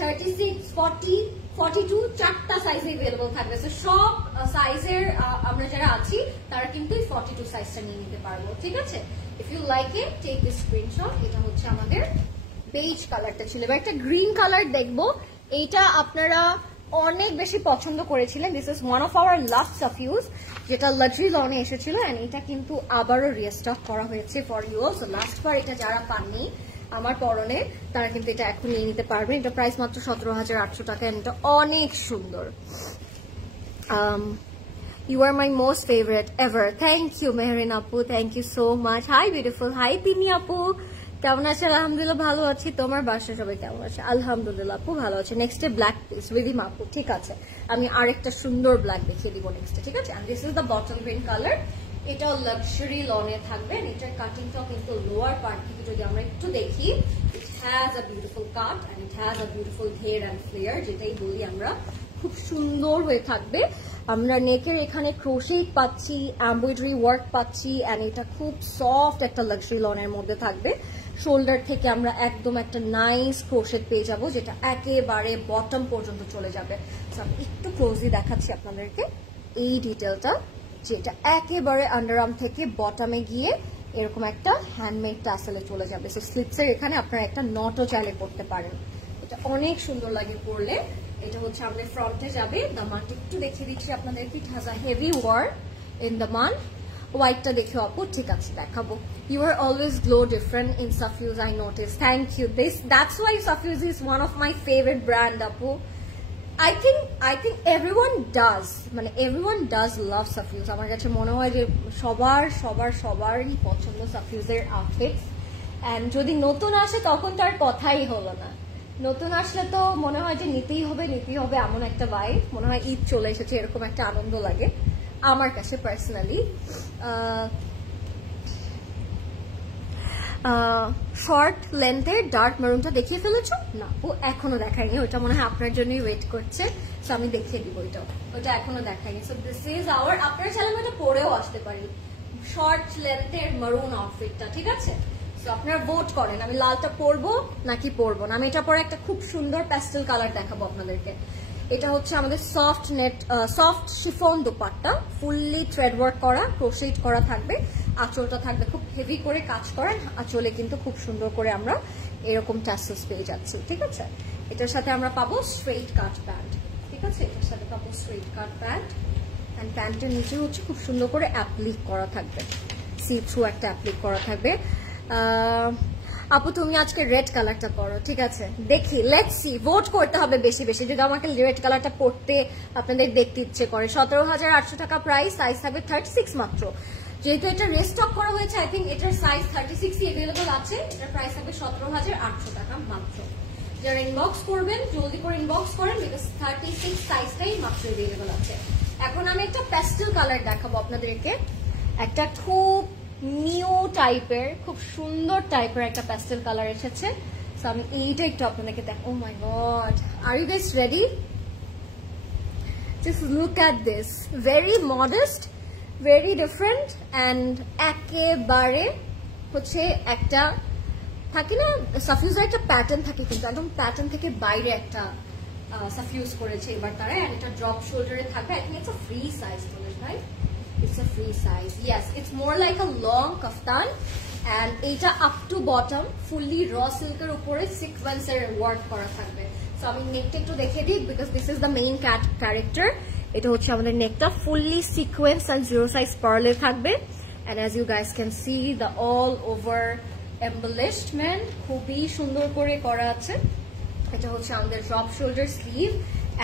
36, 40, 42, 4টা সাইজে এভেলেবল থাকবে। সো সব সাইজের আমরা যারা আছি তারা কিন্তু 42 সাইজটা নিয়ে নিতে পারবো, ঠিক আছে? If you like it take this screenshot. এটা হচ্ছে আমাদের বেজ কালারটা ছিল। এবার একটা গ্রিন কালার দেখবো, এইটা আপনারা অনেক বেশি পছন্দ করেছিলেন। This is one of our last Safiuz, যেটা লাক্সারি লনে এসেছিল, এন্ড এটা কিন্তু আবারও রিস্টক করা হয়েছে for you all. So last বার এটা যারা পাননি আমার পরনে, তারা কিন্তু এটা এখন নিয়ে নিতে পারবেন। এটা প্রাইস মাত্র 17,800 টাকা, এন্ড এটা অনেক সুন্দর। You are my most favorite ever. Thank you Meherin আপু, thank you so much. Hi beautiful, hi Pini আপু, কেমন আছে? আলহামদুলিল্লাহ ভালো আছি। তোমার বাসায় সবাই কেমন আছে? আলহামদুলিল্লাহ আপু ভালো আছে। নেক্সটে ব্ল্যাক পিস রিদিম আপু, ঠিক আছে? আমি আরেকটা সুন্দর ব্ল্যাক দেখিয়ে দিব নেক্সটে, ঠিক আছে? And this is the bottle green colour. এটাও লাক্সারি লনে থাকবে। এটার কাটিংটাও কিন্তু লোয়ার পার্ট থেকে যদি আমরা একটু দেখি, it has a beautiful cut and it has a beautiful ঘের এন্ড ফ্লেয়ার, যেটাই বলি আমরা, খুব সুন্দর হয়ে থাকবে। আমরা নেকের এখানে ক্রোশেট পাচ্ছি, এমব্রয়ডারি ওয়ার্ক পাচ্ছি, এন্ড এটা খুব সফট একটা লাক্সারি লনের মধ্যে থাকবে। শোল্ডার থেকে আমরা একদম একটা নাইস ক্রোশেট পেয়ে যাব, যেটা একেবারে বটম পর্যন্ত চলে যাবে। আমি একটু ক্লোজলি দেখাচ্ছি আপনাদেরকে এই ডিটেলটা, যেটা একেবারে আন্ডারআর্ম থেকে বটমে গিয়ে এরকম একটা হ্যান্ডমেড টাসেলে চলে যাবে। সো স্লিপসের এখানে আপনারা একটা নটও চাইলে করতে পারেন, এটা অনেক সুন্দর লাগে পরলে। এটা হচ্ছে আমাদের ফ্রন্টে যাবে। দামানটা একটু দেখিয়ে দিচ্ছি আপনাদেরকে। It has a heavy work in দামান। হোয়াইটটা দেখেও আপু, ঠিক আছে দেখাবো। You are always glow different in Safuse, I noticed. Thank you. That's why Safuse is one of my favorite brand, Apu. I think everyone does. মানে everyone does love Safuse. আমার কাছে মনে হয় যে সবারই পছন্দ Safuse-এর আউটফিটস। এন্ড যদি নতুন আসে তখন তার কথাই হলো না। নতুন আসলে তো মনে হয় যে নিতেই হবে এমন একটা ভাইব, মনে হয় ঈদ চলে এসেছে এরকম একটা আনন্দ লাগে আমার কাছে পার্সোনালি। শর্ট লেন্থের ডার্ক মেরুনটা দেখিয়ে ফেলেছো না? ও এখনো দেখায়নি, ওটা মনে হয় আপনার জন্যই ওয়েট করছে। সো আমি দেখিয়ে দিব ওটা এখনো দেখায়নি। সো দিস ইজ আওয়ার, আপনার চাইলে এটা পরেও আসতে পারি, শর্ট লেন্থের মেরুন আউটফিটটা, ঠিক আছে? সো আপনারা ভোট করেন আমি লালটা পরবো নাকি পরবো না। আমি এটা পরে একটা খুব সুন্দর প্যাস্টেল কালার দেখাবো আপনাদেরকে। এটা হচ্ছে আমাদের soft chiffon dupatta, fully thread work করা, ক্রোশেট করা থাকবে। আঁচলটা থাকবে খুব হেভি করে কাজ করেন, আঁচলে কিন্তু খুব সুন্দর করে আমরা এরকম ট্যাসেলস পেয়ে যাচ্ছি, ঠিক আছে? এটার সাথে আমরা পাবো স্ট্রেইট কাট প্যান্ট, ঠিক আছে? এটার সাথে পাবো স্ট্রেইট কাট প্যান্ট, অ্যান্ড প্যান্টের নিচে হচ্ছে খুব সুন্দর করে অ্যাপ্লিক করা থাকবে, সি থ্রু একটা অ্যাপ্লিক করা থাকবে। আপু তুমি আজকে রেড কালারটা পরো, ঠিক আছে? দেখি, লেটস সি, ভোট করতে হবে বেশি বেশি। যদি আমাকে রেড কালারটা পরতে আপনাদের দেখতে ইচ্ছে করে। 17,800 টাকা প্রাইস, সাইজ থাকবে 36 মাত্র। যেহেতু এটা রেস্টক করা হয়েছে, আই থিঙ্ক এটার সাইজ 36 এভেলেবল আছে। এটার প্রাইস থাকবে 17,800 টাকা মাত্র। যারা ইনবক্স করবেন জলদি করে ইনবক্স করেন, বিকজ 36 সাইজটাই মাত্র এভেলেবল আছে। এখন আমি একটা প্যাস্টেল কালার দেখাবো আপনাদেরকে, একটা খুব নিউ টাইপের, খুব সুন্দর টাইপের একটা প্যাস্টেল কালার এসেছে। সো আমি এইটা একটু আপনাদেরকে দেখ। Oh my god, are you guys ready? Just look at this, very modest, very different, and একেবারে হচ্ছে একটা থাকে না সাফিউজের একটা প্যাটার্ন থাকে, কিন্তু একদম প্যাটার্ন থেকে বাইরে একটা সাফিউজ করেছে এবার তারা। অ্যান্ড এটা ড্রপ শোল্ডারে থাকবে। I think it's a free size, right? It's a free size. Yes, it's more like a long kaftan, and এটা up to bottom fully raw silk এর উপরে sequence এর work করা থাকবে। So আমি নেকটা একটু দেখিয়ে দিই, because this is the main character. এটা হচ্ছে আমাদের নেকটা fully sequence and zero size pearl এর থাকবে, and as you guys can see the all over embellishment খুবই সুন্দর করে করা আছে। এটা হচ্ছে আমাদের ড্রপ শোল্ডার স্লিভ,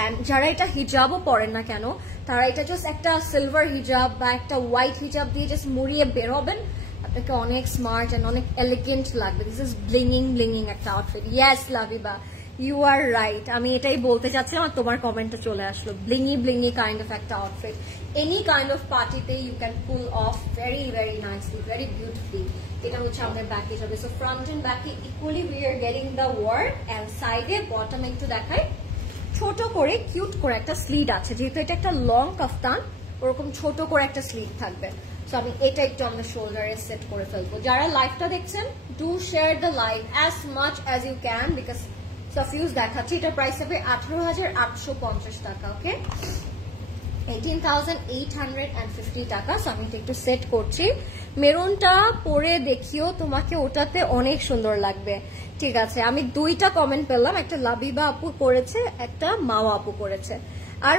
এন্ড যারা এটা হিজাবও পরেন না কেন, তারা এটা জাস্ট একটা সিলভার হিজাব বা একটা হোয়াইট হিজাব দিয়ে জাস্ট মুড়িয়ে বের হবেন, আপনাকে অনেক স্মার্ট এন্ড অনেক এলিগেন্ট লাগবে। দিস ইজ ব্লিঙ্গিং একটা outfit. Yes Labiba, you are right, আমি এটাই বলতে চাচ্ছিলাম, আর তোমার কমেন্টে চলে আসলো। ব্লিঙ্গি কাইন্ড অফ একটা আউটফিট, এনি কাইন্ড অফ পার্টিতে you can pull off very very nicely, very beautifully. এটা হচ্ছে আমাদের ব্যাকে যাবে। সো ফ্রন্ট এন্ড ব্যাকে equally we are getting the work, and সাইডে বটম একটু দেখাই, ছোট করে কিউট করে একটা স্লিট আছে। যেহেতু এটা একটা লং কাফতান, ওরকম ছোট করে একটা স্লিট থাকবে। সো আমি এটা একটু আমাদের শোল্ডারে সেট করে ফেলবো। যারা লাইভটা দেখছেন, do share the live as much as you can, because Safiuz দেখাচ্ছি। এটার প্রাইস হবে 18,850 টাকা। ওকে, 18,850 টাকা। সো আমি এটা একটু সেট করছি। মেরুনটা পরে দেখিও, তোমাকে ওটাতে অনেক সুন্দর লাগবে, ঠিক আছে? আমি দুইটা কমেন্ট পেলাম, একটা লাবিবা আপু করেছে, একটা মাওয়া আপু করেছে। আর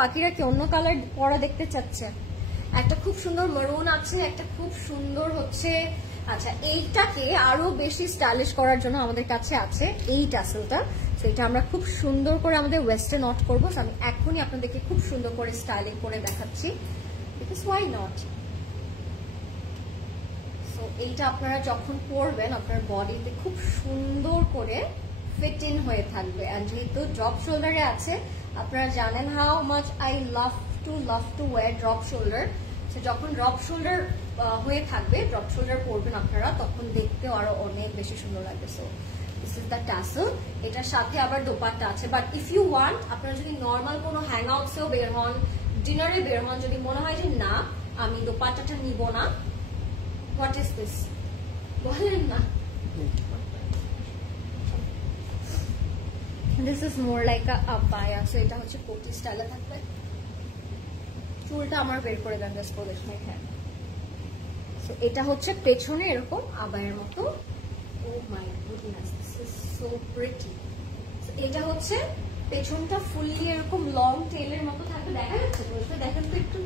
বাকিরা কি অন্য কালার পরা দেখতে চাচ্ছে? একটা খুব সুন্দর মেরুন আছে, একটা খুব সুন্দর হচ্ছে, আচ্ছা এইটাকে আরো বেশি স্টাইলিশ করার জন্য আমাদের কাছে আছে এই টাসেলটা। তো এটা আমরা খুব সুন্দর করে আমাদের ওয়েস্টে নট করবো। আমি এখনই আপনাদেরকে খুব সুন্দর করে স্টাইলিং করে দেখাচ্ছি, বিকজ ওয়াই নট। সো এইটা আপনারা যখন পরবেন আপনার বডিতে খুব সুন্দর করে ফিট ইন হয়ে থাকবে। আর যেহেতু ড্রপ শোল্ডারে আছে, আপনারা জানেন how much I love to wire drop shoulder. যখন ড্রপ শোল্ডার হয়ে থাকবে, ড্রপ শোল্ডার পরবেন আপনারা, তখন দেখতেও আরো অনেক বেশি সুন্দর লাগবে। So this is the tassel. এটার সাথে আবার দোপাট্টা আছে, বাট ইফ ইউ ওয়ান্ট, আপনারা যদি নর্মাল কোনো হ্যাং আউটসেও বের হন, ডিনারে বের হন, যদি মনে হয় যে না আমি দোপাট্টাটা নিব না, হোয়াট ইজ দিস বলেন না, this is more like a abaya. So এটা হচ্ছে কোটি স্টাইলে থাকবে। চুলটা আমার বের করে দেন জাস্ট প্রদেশ ভাই। হ্যাঁ, সো এটা হচ্ছে পেছনে এরকম আবায়ের মতো। Oh my goodness, this is so pretty. এটা হচ্ছে পেছনটা ফুললি এরকম লং টেলের মতো থাকবে, দেখা যাচ্ছে বলতে, দেখেন তো একটু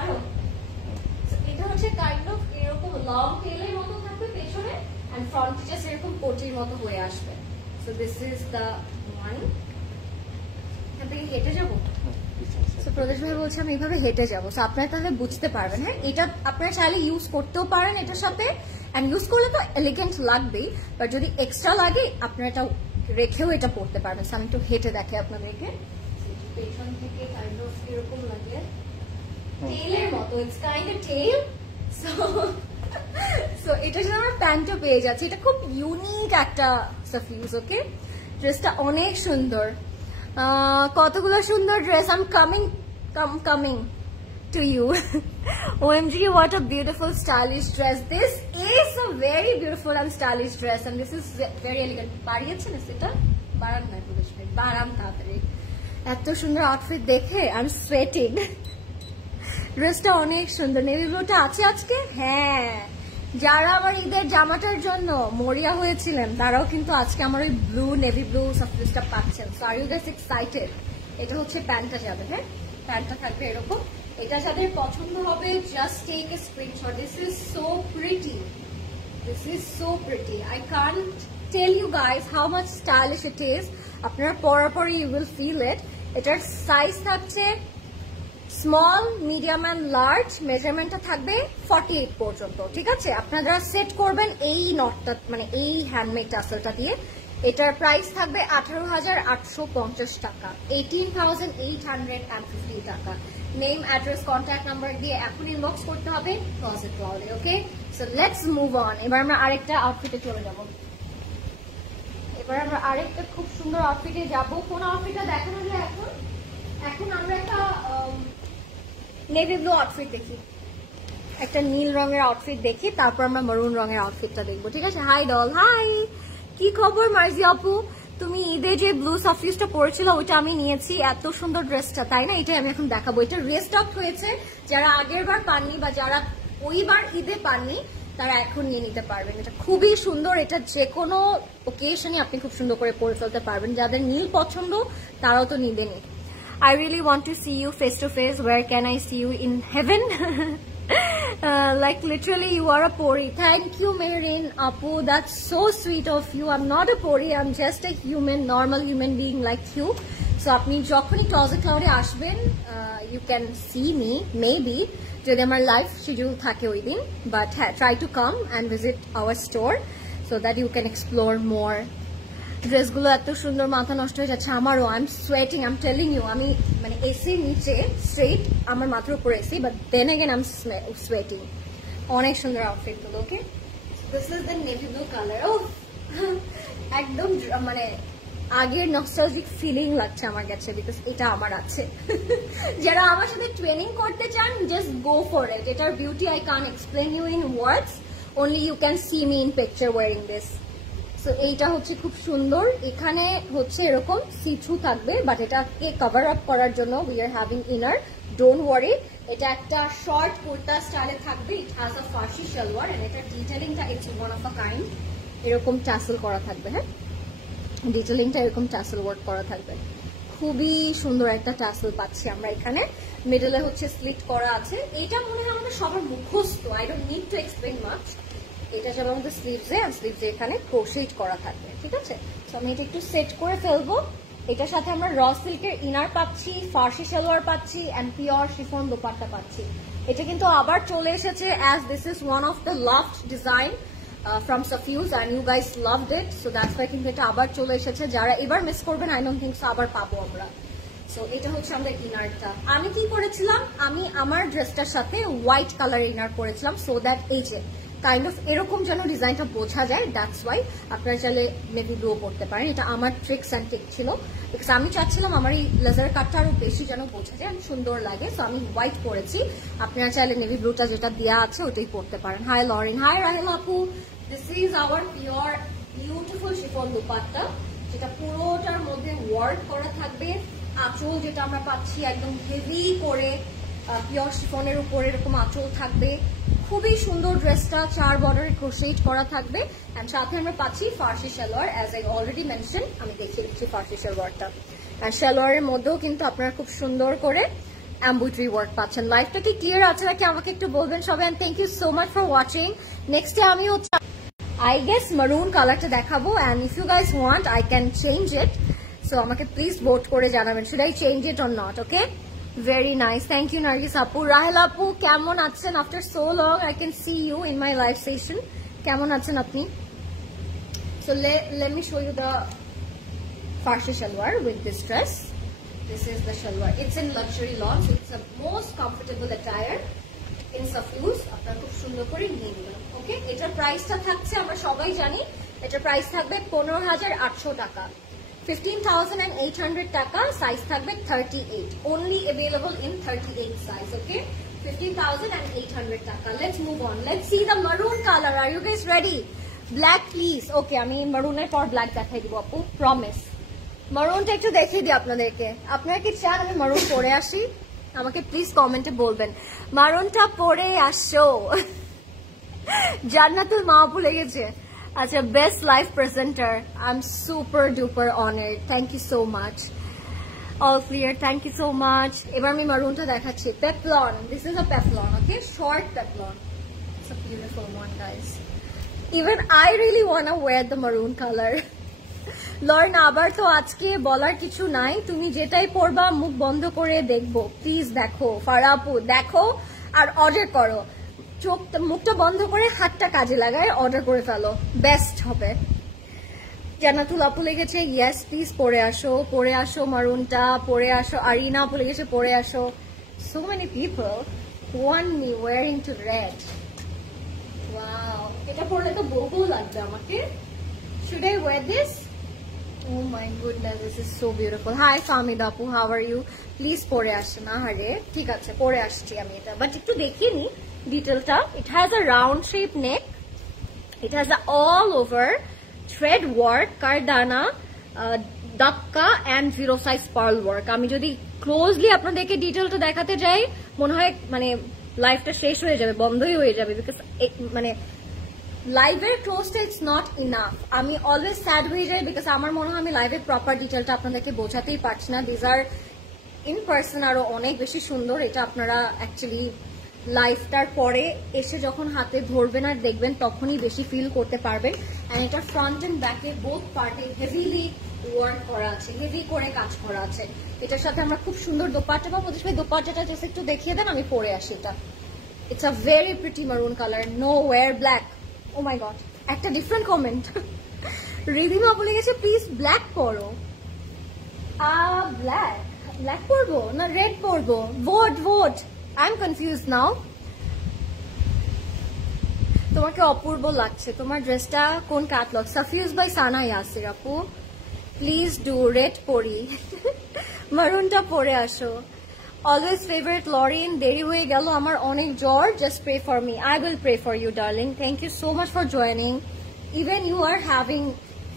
আরো। এটা হচ্ছে কাইন্ড অফ এরকম লং টেলের মতো থাকবে পেছনে, এন্ড ফ্রন্টে জাস্ট এরকম কোটির মতো হয়ে আসবে। So this is the one. এখান থেকে হেঁটে যাবো। প্রদেশ ভাই বলছে আমি এইভাবে হেঁটে যাবো, আপনারা তাহলে বুঝতে পারবেন। হ্যাঁ, এটা আপনারা চাইলে ইউজ করতেও পারেন এটার সাথে, এন্ড ইউজ করলে তো এলিগেন্ট লাগবেই, বাট যদি এক্সট্রা লাগে আপনারা এটা রেখেও এটা পড়তে পারবেন। আমি একটু হেঁটে দেখে আপনাদেরকে, পেছন থেকে কাইন্ড অফ এরকম লাগে টেলের মতো, it's kind of tail. So so এটার সাথে আমরা প্যান্টও পেয়ে যাচ্ছি। এটা খুব ইউনিক একটা সাফিউজ। ওকে, ড্রেসটা অনেক সুন্দর, কতগুলো সুন্দর dress. I am coming to you. OMG, what a beautiful stylish dress. This is a very beautiful and stylish dress and this is very elegant. বাড়িয়েছে না সেটা? বাড়ান না পুরো স্পিড, বাড়ান তাড়াতাড়ি। এত সুন্দর আউটফিট দেখে আই এম সোয়েটিং। ড্রেসটা অনেক সুন্দর। নেভি ব্লুটা আছে আজকে? হ্যাঁ, যারা আমার ঈদের জামাটার জন্য মরিয়া হয়েছিলেন তারাও কিন্তু আজকে আমার ওই ব্লু নেভি ব্লু সাফিউজটা পাচ্ছেন। So are you guys excited? এটা হচ্ছে প্যান্টটা যাবে। হ্যাঁ, প্যান্টটা থাকবে এরকম। এটা যাদের পছন্দ হবে just take a screenshot. This is so pretty, this is so pretty. I can't tell you guys how much stylish it is. আপনারা পরার পরে ইউ উইল ফিল ইট। এটার সাইজ থাকছে স্মল, মিডিয়াম অ্যান্ড লার্জ। মেজারমেন্টটা থাকবে 48 পর্যন্ত। ঠিক আছে, আপনারা যারা সেট করবেন এই নটটা মানে এই হ্যান্ডমেড টাসেলটা দিয়ে, এটার প্রাইস থাকবে 18,850 টাকা, 18,850 টাকা। নেম, অ্যাড্রেস, কন্ট্যাক্ট নাম্বার দিয়ে এখন ইনবক্স করতে হবে ক্লোজেট ক্লাউডে। Okay, so let's move on. এবার আমরা আরেকটা আউটফিটে চলে যাব। এবার আমরা আরেকটা খুব সুন্দর আউটফিটে যাব। কোন আউটফিটটা দেখানো যায় এখন? এখন আমরা একটা নেভি ব্লু আউটফিট দেখি, একটা নীল রঙের আউটফিট দেখি, তারপর আমরা মরুন রঙের আউটফিটটা দেখবো। ঠিক আছে? হাই ডল, হাই, কি খবর মার্জি আপু? তুমি ঈদে যে ব্লু সাফিউজটা পরেছিল ওইটা আমি নিয়েছি। এত সুন্দর ড্রেসটা, তাই না? এটাই আমি এখন দেখাবো। এটা রেস্টক হয়েছে, যারা আগের বার পাননি বা যারা ওইবার ঈদে পাননি তারা এখন নিয়ে নিতে পারবেন। এটা খুবই সুন্দর, এটা যে কোনো ওকেশনে আপনি খুব সুন্দর করে পরে ফেলতে পারবেন। যাদের নীল পছন্দ তারাও তো নিবেনই। I really want to see you face to face. Where can I see you? In heaven? Like literally you are a pori. Thank you Merin Apu, that's so sweet of you. I'm not a pori, I'm just a human, normal human being like you. So আপনি যখনই closet ক্লাউডে আসবেন you can see me maybe যদি আমার live schedule থাকে ওই দিন, but try to come and visit our store so that you can explore more. ড্রেসগুলো এত সুন্দর, মাথা নষ্ট হয়ে যাচ্ছে আমারও। I am sweating, I am telling you. আমি মানে এসির নিচে স্ট্রেট, আমার মাথার উপর AC, but then again I am sweating. অনেক সুন্দর আউটফিট গুলো। Okay, this is the navy blue colour. ও একদম মানে আগের নস্টালজিক ফিলিং লাগছে আমার কাছে, বিকজ এটা আমার আছে। যারা আমার সাথে ট্রেনিং করতে চান জাস্ট গো ফর ইট। এটার beauty I can't explain you in words, only you can see me in picture wearing this. So এইটা হচ্ছে খুব সুন্দর। এখানে হচ্ছে এরকম সি-থ্রু থাকবে, বাট এটাকে কভার আপ করার জন্য we are having inner, don't worry. এটা একটা শর্ট কুর্তা স্টাইলে থাকবে। It has a farshi salwar and এটার ডিটেলিংটা it's one of a kind. এরকম টাসেল করা থাকবে। হ্যাঁ, ডিটেলিংটা এরকম টাসেল ওয়ার্ক করা থাকবে। খুবই সুন্দর একটা টাসেল পাচ্ছি আমরা এখানে। মিডলে হচ্ছে স্লিট করা আছে। এটা মনে হয় আমাদের সবার মুখস্থ, I don't need to explain much. এটা যাবে আমাদের স্লিভসে, আর স্লিভসে এখানে ক্রোশেট করা থাকবে। ঠিক আছে, তো আমি এটা একটু সেট করে ফেলবো। এটার সাথে আমরা র সিল্কের ইনার পাচ্ছি, ফার্সি সালোয়ার পাচ্ছি এন্ড পিওর শিফন দোপাট্টা পাচ্ছি। এটা কিন্তু আবার চলে এসেছে, as this is one of the loved design from Safiuz and you guys loved it, so that's why কিন্তু এটা আবার চলে এসেছে। যারা এবার মিস করবেন আই ডোন্ট থিংক সো আবার পাবো আমরা। সো এটা হচ্ছে আমাদের ইনারটা। আমি কি করেছিলাম, আমি আমার ড্রেসটার সাথে হোয়াইট কালার ইনার করেছিলাম, সো দ্যাট এই যে কাইন্ড অফ এরকম যেন ডিজাইনটা বোঝা যায়। দ্যাটস ওয়াই আপনারা চাইলে নেভি ব্লু পড়তে পারেন। এটা আমার ট্রিক্স অ্যান্ড টেক ছিল, বিকজ আমি চাচ্ছিলাম আমার এই লেজার কাটটা আরো বেশি যেন বোঝা যায়, সুন্দর লাগে। সো আমি হোয়াইট পরেছি, আপনারা চাইলে নেভি ব্লুটা যেটা দেওয়া আছে ওটাই পড়তে পারেন। হাই লরিন, হাই রাহেল আপু, this is hour pure beautiful chiffon dupatta, যেটা পুরোটার মধ্যে ওয়ার্ক করা থাকবে। আঁচল যেটা আমরা পাচ্ছি একদম হেভি করে পিওর শিফনের উপরে এরকম আঁচল থাকবে। খুবই সুন্দর ড্রেসটা, 4 বর্ডারে ক্রোশেট করা থাকবে এন্ড সাথে আমরা পাচ্ছি farshi salwar. As I already mention, আমি দেখিয়ে দিচ্ছি ফার্সি সালোয়ারটা। আর সালোয়ারের মধ্যেও কিন্তু আপনারা খুব সুন্দর করে এমব্রয়ডারি ওয়ার্ক পাচ্ছেন। লাইফটা কি ক্লিয়ার আছে নাকি আমাকে একটু বলবেন সবাই। And thank you so much for watching. Next day আমি হচ্ছে আই গেস মারুন কালারটা দেখাবো, and if you guys want I can change it. So আমাকে প্লিজ ভোট করে জানাবেন, should I change it or not. Okay, very nice, thank you Nargis Apu. Rahel Apu, kemon achen? After so long I can see you in my live session. Kemon achen apni? So let me show you the farsi shalwar with this dress. This is the shalwar. It's in luxury lawn, so it's the most comfortable attire. In Safiuz আপনারা খুব সুন্দর করে নিয়ে নেবেন। ওকে, এটার প্রাইসটা থাকছে আমরা সবাই জানি, এটার প্রাইস থাকবে 15,800 টাকা, 15,800 টাকা। সাইজ থাকবে 38, only available in 38 size. Okay, 15,800 টাকা। Let's move on. Let's see the maroon color. Are you guys ready? Black please. Okay, আমি maroon-এর পর black দেখাই দিব আপু, promise. মারুনটা একটু দেখিয়ে দিই আপনাদেরকে। আপনারা কি চান আমি মারুন পরে আসি? আমাকে প্লিজ কমেন্টে বলবেন মারুনটা পরে আসো। জান্নাতুল মা ভুলে গেছে। আচ্ছা, best live presenter, I am super duper honoured, thank you so much. All clear, thank you so much. এবার আমি মারুনটা দেখাচ্ছি, peplum, this is a peplum, okay, short peplum, it's a beautiful one guys. Even I really wanna wear the maroon colour. লর্ন, আবার তো আজকে বলার কিছু নাই, তুমি যেটাই পড়বা মুখ বন্ধ করে দেখবো, প্লিজ দেখো ফারাপু, দেখো আর অর্ডার করো, মুখটা বন্ধ করে হাতটা কাজে লাগায় অর্ডার করে ফেলো, বেস্ট হবে। জান্নাতুল আপু লেগেছে ইয়েস প্লিজ পরে আসো মারুনটা, পরে আসো। আরিনা আপু লেগেছে পরে আসো। So many people want me wearing to red. Wow, এটা পরলে তো বউ লাগবে আমাকে। Should I wear this? Oh my goodness, this is so beautiful. Hi Famid Apu, how are you? Please পরে আসো না, আরে ঠিক আছে পরে আসছি আমি এটা, বাট একটু দেখিয়ে নি ডিটেলটা। It has a round shape neck, it has a all over thread work, cardana, dakka and zero size pearl work. আমি যদি ক্লোজলি আপনাদেরকে ডিটেলটা দেখাতে যাই মনে হয় মানে লাইফটা শেষ হয়ে যাবে, বন্ধই হয়ে যাবে, বিকজ মানে লাইভের ক্লোজটা ইটস নট ইনাফ। আমি অলওয়েজ স্যাড হয়ে যাই বিকজ আমার মনে হয় আমি লাইভের প্রপার ডিটেলটা আপনাদেরকে বোঝাতেই পারছি না। দিজ আর ইন পার্সন আরো অনেক বেশি সুন্দর, এটা আপনারা অ্যাকচুয়ালি লাইভটার পরে এসে যখন হাতে ধরবেন আর দেখবেন তখনই বেশি ফিল করতে পারবেন। অ্যান্ড এটা ফ্রন্ট অ্যান্ড ব্যাকে বোথ পার্টে হেভিলি ওয়ার্ক করা আছে, হেভি করে কাজ করা আছে। এটার সাথে আমরা খুব সুন্দর দোপাট্টা পাবো। ভাই দোপাট্টাটা জাস্ট একটু দেখিয়ে দেন, আমি পরে আসি এটা। It's a very pretty maroon colour, no wear black. Oh my god, একটা ডিফারেন্ট কমেন্ট। রিদিমা বলে গেছে প্লিজ ব্ল্যাক পরো। ব্ল্যাক ব্ল্যাক পরবো না রেড পরবো? Vote vote, I am confuse now. তোমাকে অপূর্ব লাগছে, তোমার ড্রেসটা কোন ক্যাটলগ? সাফিউজ বাই সানা ইয়াসির আপু, প্লিজ ডু রেড পরি। মারুনটা পরে আসো। অলওয়েজ ফেভারিট লরিন, দেরি হয়ে গেল আমার, অনেক জ্বর, just pray for me. I will pray for you darling, thank you so much for joining. Even you are having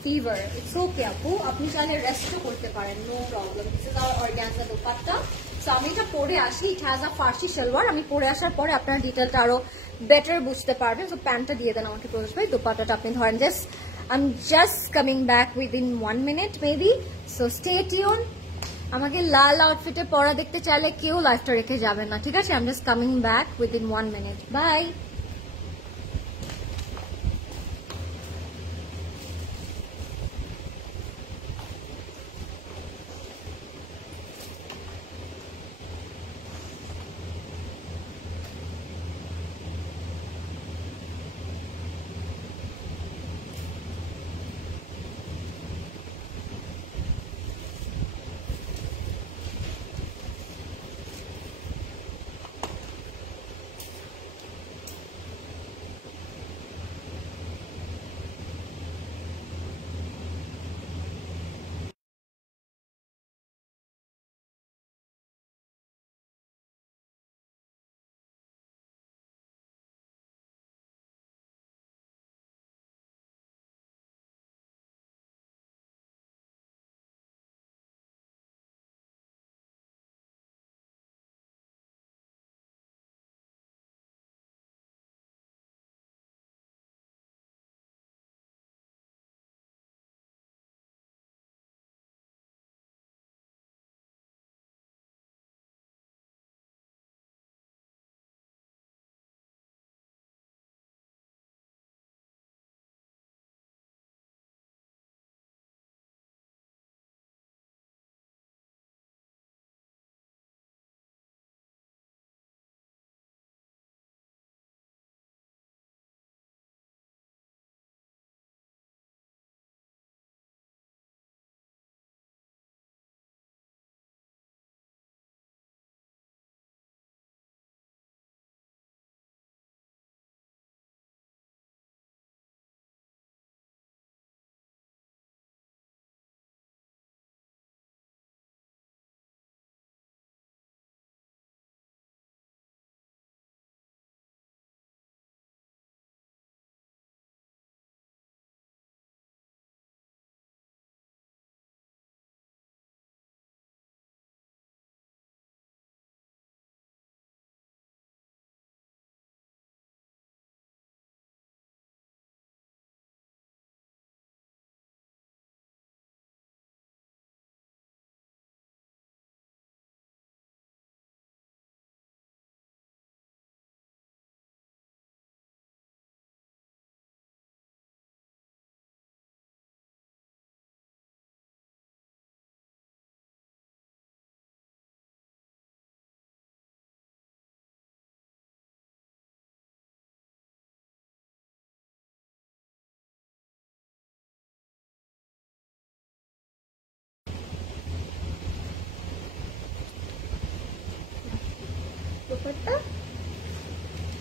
fever, it's okay আপু, আপনি চাইলে রেস্টও করতে পারেন, no problem. This is our organza dupatta. সো আমি এটা পরে আসি, ইট হ্যাজ আ ফার্সি সালোয়ার। আমি পরে আসার পরে আপনার ডিটেলটা আরো বেটার বুঝতে পারবেন। সো প্যান্টটা দিয়ে দেন আমাকে প্রবেশ ভাই, দোপাট্টাটা আপনি ধরেন। Just I am just coming back within 1 minute maybe, so stay tune. আমাকে লাল আউটফিটে পরা দেখতে চাইলে কেউ লাইফটা রেখে যাবেন না, ঠিক আছে? I am just coming back within 1 minute, bye.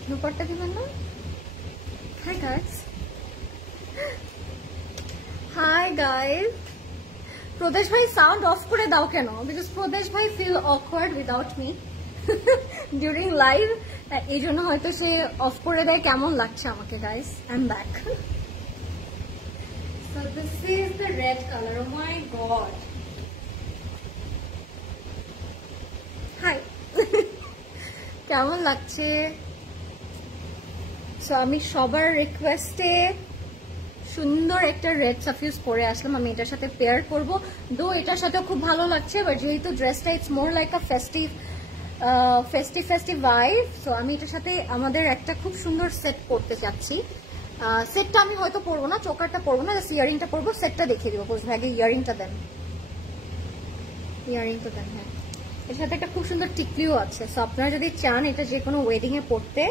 Dupatta দিবেন না? Hi guys, hi guys. Pradesh ভাই সাউন্ড অফ করে দাও কেন? বিকজ প্রদেশ ভাই feel awkward without me during live, এই জন্য হয়তো সে অফ করে দেয়। কেমন লাগছে আমাকে guys? I am back. So this is the red color. Oh my god. Hi. কেমন লাগছে? সো আমি সবার রিকোয়েস্টে সুন্দর একটা রেড সাফিউজ পরে আসলাম। আমি এটার সাথে পেয়ার করব, দো এটার সাথে খুব ভালো লাগছে, বাট যেহেতু ড্রেসটা it's more like a festive vibe, so আমি এটার সাথে আমাদের একটা খুব সুন্দর সেট করতে চাচ্ছি। সেটটা আমি হয়তো পরবো না, চোকারটা পরবো না, জাস্ট ইয়ারিংটা পরবো। সেটটা দেখিয়ে দিব। বুঝবে আগে ইয়ারিংটা দেন, ইয়ারিংটা দেন। হ্যাঁ, এর সাথে একটা খুব সুন্দর টিকলিও আছে। সো আপনারা যদি চান এটা যে কোনো ওয়েডিং এ পরতে,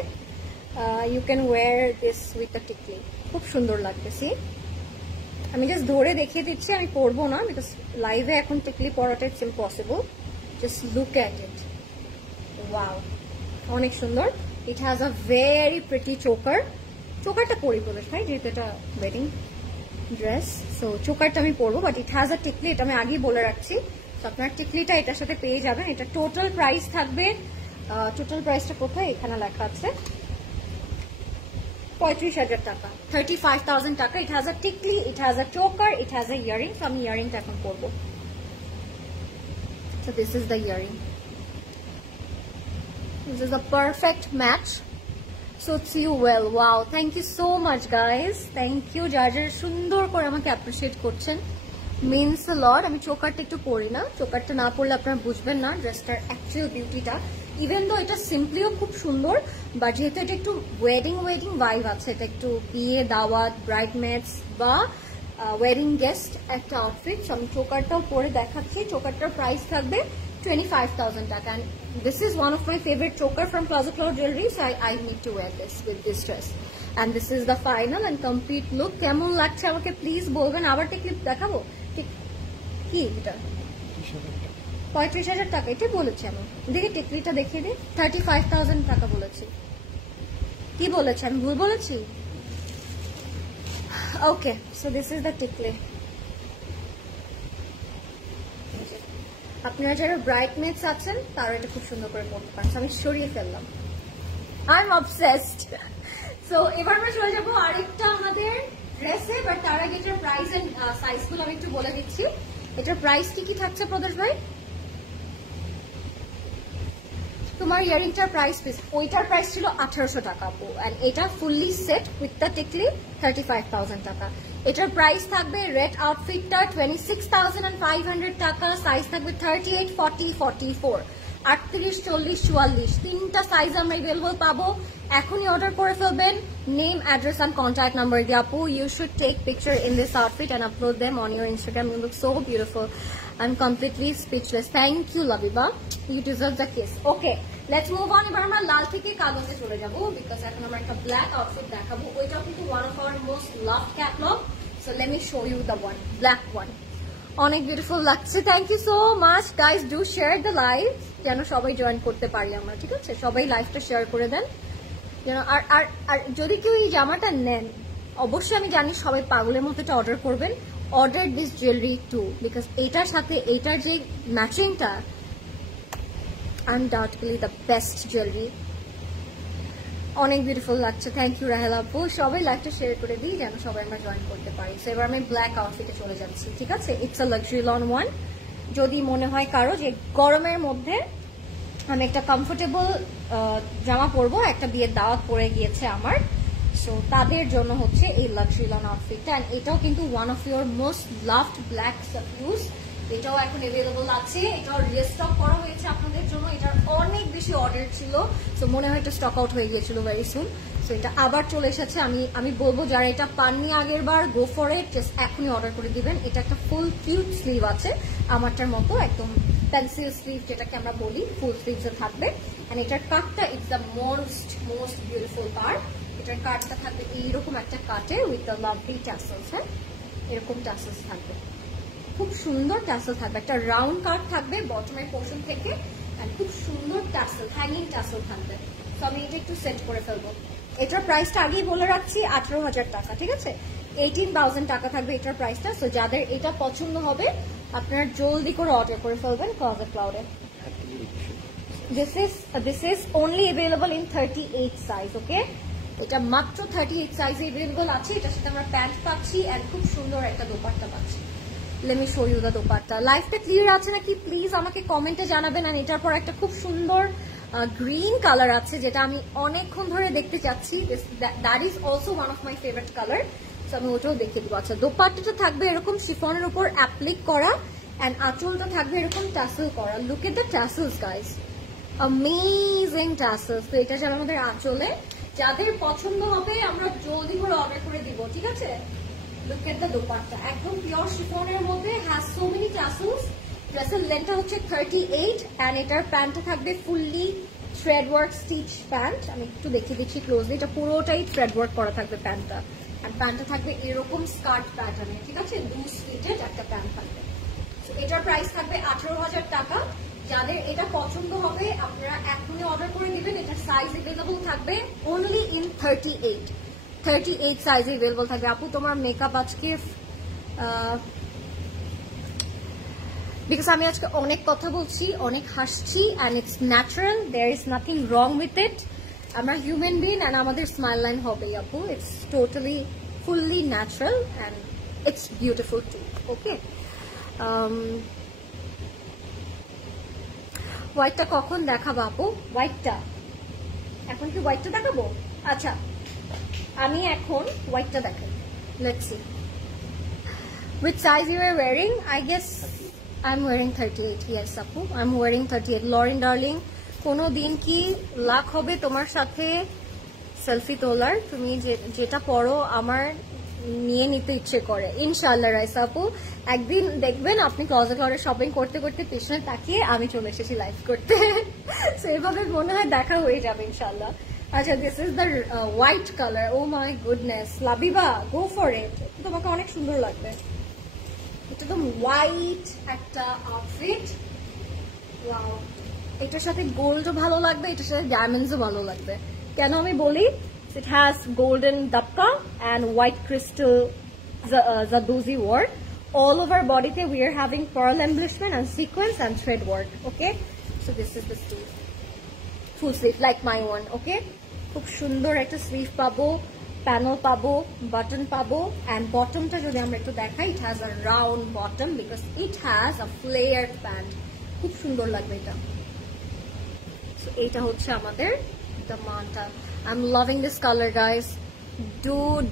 you can wear this with the tikli. খুব সুন্দর লাগতেছি। আমি জাস্ট ধরে দেখিয়ে দিচ্ছি, আমি পরবো না বিকজ লাইভে এখন টিকলি পরাটা it's impossible. Just look at it, wow, অনেক সুন্দর। It has a very pretty choker. চোকারটা পরি প্রবেশ ভাই, যেহেতু এটা ওয়েডিং ড্রেস, সো চোকারটা আমি পরবো, বাট ইট হ্যাজ আ টিকলি, এটা আমি আগেই বলে রাখছি। তো আপনার টিকলিটা এটার সাথে পেয়ে যাবেন। এটা টোটাল প্রাইস থাকবে, টোটাল প্রাইসটা কোথায়? এখানে লেখা আছে 35,000 টাকা, 35,000 টাকা। ইট হ্যাজ আ টিকলি, ইট has a choker, it has a earring. তো আমি ইয়ারিংটা এখন পরবো। So this is the earring. This is a perfect match. Suits you well. Wow, thank you so much guys. Thank you. যারা সুন্দর করে আমাকে অ্যাপ্রিশিয়েট করছেন, means a lot. আমি চোকারটা একটু পরি না, চোকারটা না পরলে আপনারা বুঝবেন না ড্রেসটার অ্যাকচুয়াল বিউটিটা। ইভেন দো এটা সিম্পলিও খুব সুন্দর, বাট যেহেতু এটা একটু ওয়েডিং ভাইব আছে, এটা একটু বিয়ে, দাওয়াত, ব্রাইডমেডস বা ওয়েডিং গেস্ট একটা আউটফিট। আমি চোকারটাও পরে দেখাচ্ছি। চোকারটার প্রাইস থাকবে 25,000 টাকা। And this is one of my favorite choker from Plaza Cloud Jewelry, so I need to wear this with this dress. And this is the final and complete look. কেমন লাগছে আমাকে please বলবেন। আবার টিকলিপ দেখাবো? কি এটা? 35,000 টাকা এটা বলেছি আমি। দেখি টিকলিটা দেখিয়ে দিই। 35,000 টাকা বলেছি। কি বলেছি আমি? ভুল বলেছি? ওকে, সো দিস ইজ দ্য টিকলি। আপনারা যারা ব্রাইডমেডস আছেন তারা এটা খুব সুন্দর করে পড়তে পারেন। আমি সরিয়ে ফেললাম, আই এম অবসেসড। সো এবার আমরা চলে যাবো আরেকটা আমাদের ড্রেসে, বাট তার আগে এটার প্রাইস এন্ড সাইজগুলো আমি একটু বলে দিচ্ছি। এটার প্রাইস কি থাকছে প্রদেশ ভাই? তোমার ইয়ারিংটার প্রাইস, ওইটার প্রাইস ছিল 1800 টাকা আপু, এন্ড এটা ফুললি সেট উইথ দ্য টিকলি 35,000 টাকা। এটার প্রাইস থাকবে রেড আউটফিটটা 26,500 টাকা। সাইজ থাকবে 38, 40, 44, 38, 40, 44, তিনটা সাইজ আমরা অ্যাভেলেবল পাবো। এখনই অর্ডার করে ফেলবেন। Name, address and contact number দিয়ে আপু you should take picture in this outfit and upload them on your Instagram. You look so beautiful. I'm completely speechless. Thank you, Labiba. You deserve the kiss. Okay, let's move on. এবার আমরা লাল থেকে কালোতে চলে যাব because এখন আমরা একটা black outfit দেখাবো। ওইটাও কিন্তু one of our most loved catalog. So let me show you the one, black one. অনেক বিউটিফুল লাগছে। Thank you so much guys. Do share the live যেন সবাই জয়েন করতে পারি আমরা, ঠিক আছে? সবাই লাইভটা শেয়ার করে দেন যেন। আর যদি কেউ এই জামাটা নেন, অবশ্যই আমি জানি সবাই পাগলের মতো এটা অর্ডার করবেন। Order this jewellery too because এইটার সাথে এইটার যে ম্যাচিংটা আনডাউটেডলি দ্য বেস্ট জুয়েলারি। অনেক বিউটিফুল লাগছে। থ্যাংক ইউ রাহেল আপু। সবাই লাইভটা শেয়ার করে দিই যেন সবাই আমরা জয়েন করতে পারি। সো এবার আমি ব্ল্যাক আউটফিটে চলে যাচ্ছি, ঠিক আছে? It's a luxury loan one. যদি মনে হয় কারো যে গরমের মধ্যে আমি একটা কমফোর্টেবল জামা পরবো, একটা বিয়ের দাওয়াত পরে গিয়েছে আমার, সো তাদের জন্য হচ্ছে এই লাক্সারি লন আউটফিটটা। অ্যান্ড এটাও কিন্তু one of your most loved black Safiuz. এটাও এখন অ্যাভেলেবল আছে, এটাও রিস্টক করা হয়েছে আপনাদের জন্য। এটার অনেক বেশি অর্ডার ছিল, সো মনে হয় এটা স্টক আউট হয়ে গিয়েছিল ভেরি সুন। সো এটা আবার চলে এসেছে। আমি বলবো যারা এটা পাননি আগের বার, গো ফর ইট, জাস্ট এখনই অর্ডার করে দিবেন। এটা একটা ফুল কিউট স্লিভ আছে আমারটার মতো, একদম পেন্সিল স্লিভ যেটাকে আমরা বলি, ফুল স্লিভসে থাকবে। অ্যান্ড এটার কাটটা it's the most beautiful part. এটার কাটটা থাকবে এইরকম একটা কাটে উইথ দ্য লাভলি ট্যাসেলস। হ্যাঁ, এরকম ট্যাসেলস থাকবে, খুব সুন্দর ট্যাসেল থাকবে। একটা রাউন্ড কাট থাকবে বটমের পোর্শন থেকে, আর খুব সুন্দর টাসেল, হ্যাঙ্গিং টাসেল থাকবে। তো আমি এটা একটু সেট করে ফেলবো। এটার প্রাইসটা আগেই বলে রাখছি 18,000 টাকা, ঠিক আছে? 18,000 টাকা থাকবে এটার প্রাইসটা। সো যাদের এটা পছন্দ হবে আপনারা জলদি করে অর্ডার করে ফেলবেন closet ক্লাউডে। This is only available in 38 size, okay? এটা মাত্র 38 সাইজে अवेलेबल আছে। এটার সাথে আমরা প্যান্ট পাচ্ছি এন্ড খুব সুন্দর একটা দোপাট্টা পাচ্ছি। Let me show you the dupatta. লাইফটা ক্লিয়ার আছে নাকি প্লিজ আমাকে কমেন্টে জানাবেন। আর এটার পর একটা খুব সুন্দর গ্রিন কালার আছে যেটা আমি অনেকক্ষণ ধরে দেখতে চাচ্ছি। That is also one of my favourite colour. So আমি ওটাও দেখে দিব। আচ্ছা, দোপাট্টাটা থাকবে এরকম শিফনের উপর অ্যাপ্লিক করা এন্ড আঁচলটা থাকবে এরকম টাসেল করা। Look at the tassels guys, amazing tassels. তো এটা যারা আমাদের আঁচলে, যাদের পছন্দ হবে আমরা জলদি করে অর্ডার করে দিব, ঠিক আছে? লুক এট দ্য দোপাট্টা, একদম পিওর শিফনের মধ্যে, হ্যাজ সো মেনি টাসেলস। ড্রেসের লেন্থটা হচ্ছে 38 এন্ড এটার প্যান্টটা থাকবে fully thread work stitch pant. আমি একটু দেখিয়ে দিচ্ছি ক্লোজলি, এটা পুরোটাই থ্রেড ওয়ার্ক করা থাকবে প্যান্টটা। আর প্যান্টটা থাকবে এরকম স্কার্ট প্যাটার্নে, ঠিক আছে? লুজ ফিটেড একটা প্যান্ট থাকবে। তো এটার প্রাইস থাকবে 18,000 টাকা। যাদের এটা পছন্দ হবে আপনারা এখনই অর্ডার করে দিবেন। এটার সাইজ अवेलेबल থাকবে অনলি ইন 38 সাইজে अवेलेबल থাকবে। আপু তোমার মেকআপ আজকে বিকজ আমি আজকে অনেক কথা বলছি, অনেক হাসছি and it's natural, there is nothing wrong with it. আমরা হিউম্যান বিং এন্ড আমাদের স্মাইল লাইন হবে আপু। It's totally fully natural and it's beautiful too, okay? হোয়াইটটা কখন দেখাবো আপু? হোয়াইটটা এখন কি হোয়াইটটা দেখাবো? আচ্ছা, আমি এখন হোয়াইটটা দেখাই। Let's see which size you are wearing. I guess I'm wearing 38. Yes আপু, I'm wearing 38. Lauren darling, কোনো দিন কি লাখ হবে তোমার সাথে সেলফি তোলার? তুমি যেটা পড়ো আমার নিয়ে নিতে ইচ্ছে করে। ইনশাআল্লাহ রাইসা আপু, একদিন দেখবেন আপনি ক্লোজেট ক্লাউডে শপিং করতে করতে পিছনে তাকিয়ে আমি চলে এসেছি লাইভ করতে। সো এভাবে মনে হয় দেখা হয়ে যাবে ইনশাআল্লাহ। আচ্ছা, this is the white colour. Oh my goodness Labiba, go for it, তোমাকে অনেক সুন্দর লাগবে। এটা তো হোয়াইট একটা আউটফিট, ওয়াও। এটার সাথে গোল্ডও ভালো লাগবে, এটার সাথে ডায়মন্ডসও ভালো লাগবে। কেন আমি বলি, it has golden dabka and white crystal zadozi work all over body. We are having pearl embellishment and sequins and thread work, okay? So this is the sleeve, full sleeve like my one, okay? খুব সুন্দর একটা sleeve পাবো, panel পাবো, button পাবো and bottomটা যদি আমরা একটু দেখাই, it has a round bottom because it has a flared pant. খুব সুন্দর লাগবে এটা। So এটা হচ্ছে আমাদের দামানটা। I'm loving this color guys.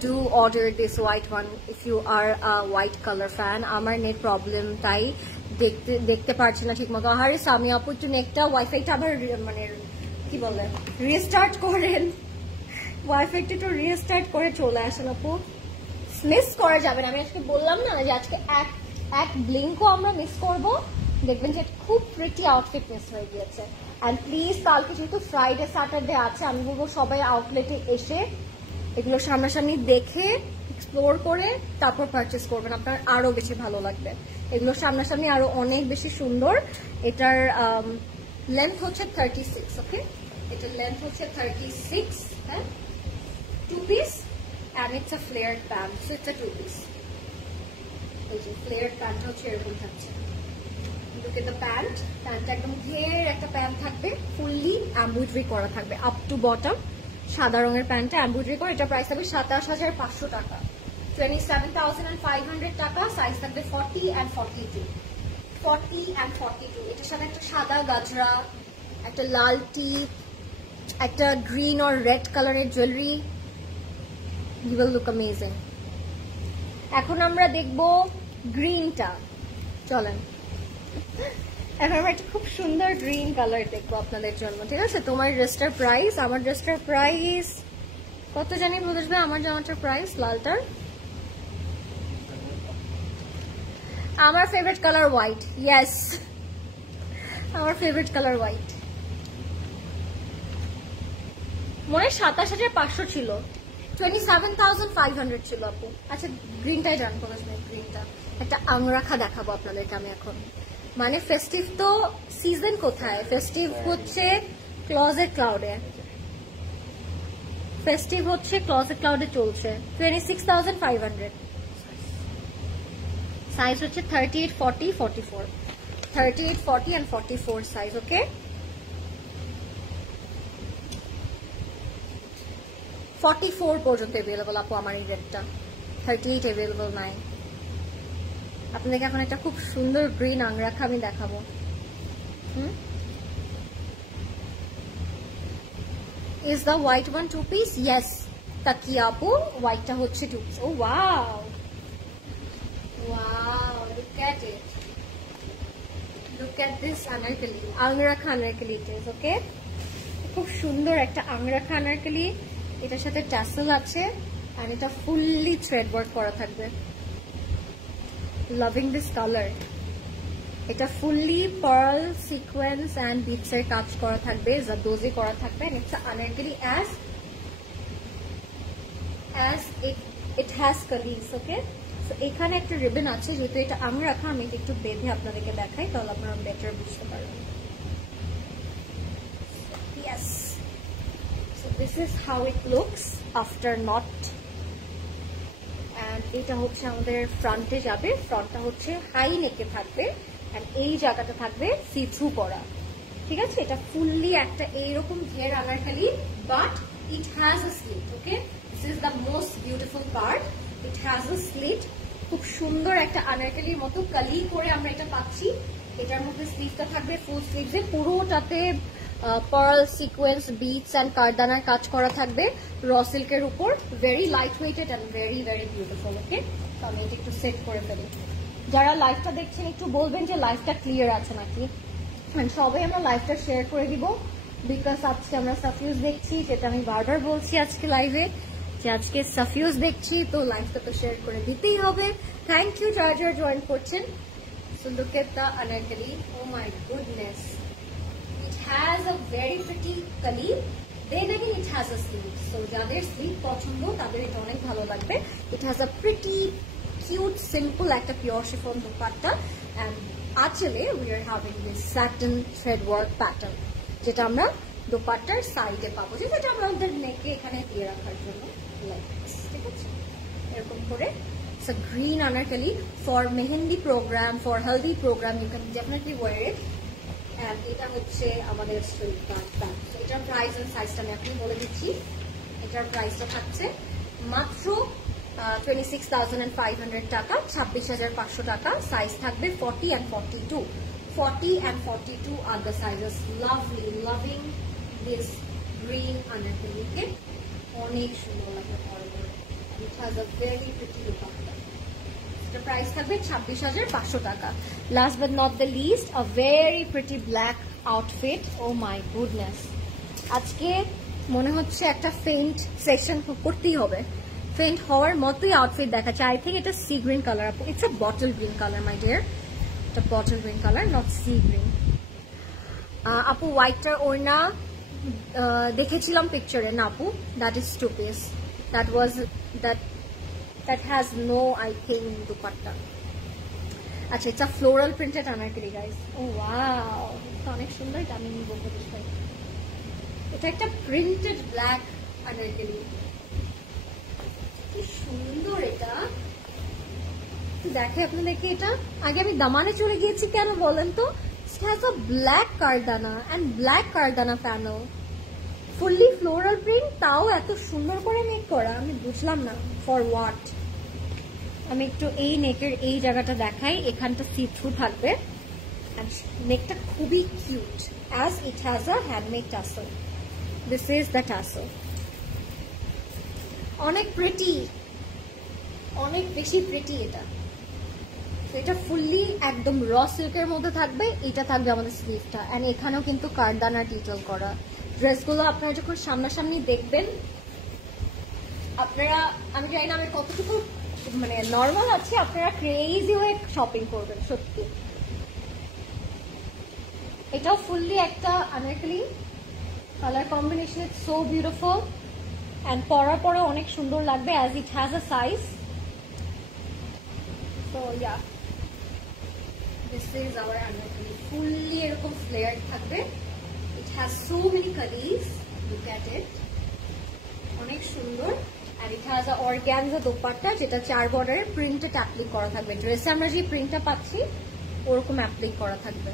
Do order this white one if you are a white color fan. আমার নেট প্রবলেম, তাই দেখতে পারছি না ঠিকমতো। আরে সামি আপু একটু নেটটা ওয়াইফাইটা আবার মানে কি বলে রিস্টার্ট করেন, ওয়াইফাইটা একটু রিস্টার্ট করে চলে আসেন আপু, মিস করা যাবে না। আমি আজকে বললাম না যে আজকে এক ব্লিঙ্কও আমরা মিস করব, দেখবেন যে খুব প্রিটি আউটফিট মিস হয়ে গিয়েছে। অ্যান্ড প্লিজ কালকে যেহেতু ফ্রাইডে স্যাটারডে আছে, আমি বলবো সবাই আউটলেটে এসে এগুলো সামনাসামনি দেখে এক্সপ্লোর করে তারপর পারচেস করবেন, আপনার আরো বেশি ভালো লাগবে। এগুলো সামনাসামনি আরো অনেক বেশি সুন্দর। এটার লেন্থ হচ্ছে 36, ওকে? এটার লেন্থ হচ্ছে 36, হ্যাঁ, 2 piece and it's a flared pant. So it's a 2 piece. এই যে ফ্লেয়ার্ড প্যান্টটা হচ্ছে এরকম থাকছে। Look at the pant. প্যান্টটা একদম ঘের একটা প্যান্ট থাকবে, ফুললি এমব্রয়ডারি করা থাকবে আপ টু বটম। সাদা রঙের প্যান্টটা এমব্রয়ডারি করা। এটা প্রাইস থাকবে 27,500 টাকা, 27,500 টাকা। সাইজ থাকবে 40 and 42, 40 and 42। এটার সাথে একটা সাদা গাজরা, একটা লাল টিপ, একটা গ্রিন অর রেড কালারের jewellery. You will look amazing. এখন আমরা দেখবো গ্রিনটা, চলেন। এখন আমরা একটা খুব সুন্দর গ্রিন কালার দেখবো আপনাদের জন্য, ঠিক আছে? তোমার ড্রেসটার প্রাইস, আমার ড্রেসটার প্রাইস কত জানি বুঝবে? আমার জামাটার প্রাইস লালটার, আমার ফেভারিট কালার হোয়াইট। ইয়েস, আমার ফেভারিট কালার হোয়াইট। মনে 27,500 ছিল, 27,500 ছিল আপু। আচ্ছা গ্রিনটাই জানবো, গ্রিনটা একটা আংরাখা দেখাবো আপনাদেরকে আমি এখন। মানে ফেস্টিভ তো সিজন কোথায়, ফেস্টিভ হচ্ছে ক্লোজেট ক্লাউডে, ফেস্টিভ হচ্ছে ক্লোজেট ক্লাউডে চলছে। 26,500 সাইজ হচ্ছে 38, 40, 44, 38, 40 and 44 সাইজ। ওকে, 44 পর্যন্ত অ্যাভেলেবল আপু আমার এই রেটটা, 38 অ্যাভেলেবল নাই। আপনাদেরকে এখন একটা খুব সুন্দর গ্রিন আংরাখা আমি দেখাবো। Is the white one 2 piece? Yes, Takiya apu, white ta hocche 2 piece. Oh wow, wow, look at it, look at this anarkali, angrakha anarkali it is. Okay, খুব সুন্দর একটা angrakha anarkali, এটার সাথে টাসেল আছে আর এটা fully thread work করা থাকবে। Loving this colour, এটা fully pearl sequence and beads এর কাজ করা থাকবে, জারদোজি করা থাকবে। And it's anarkali as it has কালিজ। ওকে, সো এখানে একটা রিবন আছে, যেহেতু এটা আমি রাখা, আমি একটু বেঁধে আপনাদেরকে দেখাই, তাহলে আপনারা বেটার বুঝতে পারবেন। Yes, so this is how it looks after knot. And এটা হচ্ছে আমাদের ফ্রন্টে যাবে, ফ্রন্টটা হচ্ছে হাই নেকে থাকবে এন্ড এই জায়গাটা থাকবে সি থ্রু করা। ঠিক আছে, এটা ফুললি একটা এইরকম ঘের Anarkali, but it has a slit. Okay, this is the most beautiful part, it has a slit. খুব সুন্দর একটা আনারকলির মতো কালি করে আমরা এটা পাচ্ছি। এটার মধ্যে স্লিভটা থাকবে ফুল স্লিভসে, পুরোটাতে পার্ল সিকোয়েন্স বিটস এন্ড কারদানার কাজ করা থাকবে র সিল্কের উপর। Very light weighted and very very beautiful. Okay, তো আমি এটা একটু সেট করে ফেলি। যারা লাইভটা দেখছেন একটু বলবেন যে লাইভটা ক্লিয়ার আছে নাকি, সবাই আমরা লাইভটা শেয়ার করে দিব, বিকজ আজকে আমরা সাফিউজ দেখছি, যেটা আমি বারবার বলছি আজকে লাইভে, যে আজকে সাফিউজ দেখছি, তো লাইভটা তো শেয়ার করে দিতেই হবে। থ্যাংক ইউ যারা যারা জয়েন করছেন। So look at the anarkali, oh my goodness, has a very pretty kali, then again it has a sleeve, so যাদের স্লিভ পছন্দ তাদের এটা অনেক ভালো লাগবে। It has a pretty cute simple একটা pure chiffon dupatta, and actually we are having this satin thread work pattern, যেটা আমরা দুপাট্টার সাইডে পাবো, যেটা আমরা আমাদের নেকে এখানে দিয়ে রাখার জন্য like this। ঠিক আছে, এরকম করে it's a green anarkali for mehendi program, for haldi program, you can definitely wear it। এটা হচ্ছে আমাদের স্ট্রেট প্যান্ট। এটার প্রাইস এন্ড সাইজটা আমি আপনি বলে দিচ্ছি। এটার প্রাইসটা থাকছে মাত্র 26,500 টাকা, 26,500 টাকা। সাইজ থাকবে 40 and 42, 40 and 42 are the sizes. Lovely, loving this green anarkali, অনেক সুন্দর লাগে পরে। It has a very pretty look. Price থাকবে 26,500 টাকা। Last but not the least, a very pretty black outfit. Oh my goodness, আজকে মনে হচ্ছে একটা ফেন্ট সেশন করতেই হবে, ফেন্ট হওয়ার মতোই আউটফিট দেখাচ্ছে। আই থিঙ্ক এটা সি গ্রিন কালার আপু, it's a bottle green colour my dear, এটা bottle green colour, not sea green. আপু হোয়াইটটার ওড়না দেখেছিলাম পিকচারে, না আপু that is 2 piece, that was that has no I think dupatta. আচ্ছা, it's a floral printed anarkali guys. Oh wow, এটা অনেক সুন্দর, এটা আমি বলতে চাই, এটা একটা প্রিন্টেড ব্ল্যাক anarkali, কি সুন্দর। এটা দেখে আপনাদেরকে, এটা আগে আমি দামানে চলে গিয়েছি কেন বলেন তো, it has a black kardana and black kardana panel, fully floral print, তাও এত সুন্দর করে মেক করা, আমি বুঝলাম না ফর হোয়াট। আমি একটু এই নেকের এই জায়গাটা দেখাই, এখানটা সি থ্রু থাকবে, নেকটা খুবই cute, as it has a handmade tassel. This is the tassel, অনেক প্রিটি, অনেক বেশি প্রিটি এটা। এটা ফুললি একদম র সিল্কের মধ্যে থাকবে, এটা থাকবে আমাদের স্লিভটা, এন্ড এখানেও কিন্তু কারদানা ডিটেল করা। ড্রেসগুলো আপনারা যখন সামনাসামনি দেখবেন, আপনারা, আমি জানি না আমি কতটুকু মানে নর্মাল আছি, আপনারা ক্রেজি হয়ে শপিং করবেন সত্যি। এটাও ফুললি একটা anarkali, colour combination is so beautiful and পরার পরে অনেক সুন্দর লাগবে, as it has a size. So yeah, This is our anarkali. Fully এরকম flared থাকবে. It has so many kalis. Look at it. অনেক সুন্দর. And it has a organza dupatta যেটা 4 বর্ডারের প্রিন্টেড অ্যাপ্লিক করা থাকবে. ড্রেসে আমরা যে প্রিন্টটা পাচ্ছি ওরকম অ্যাপ্লিক করা থাকবে.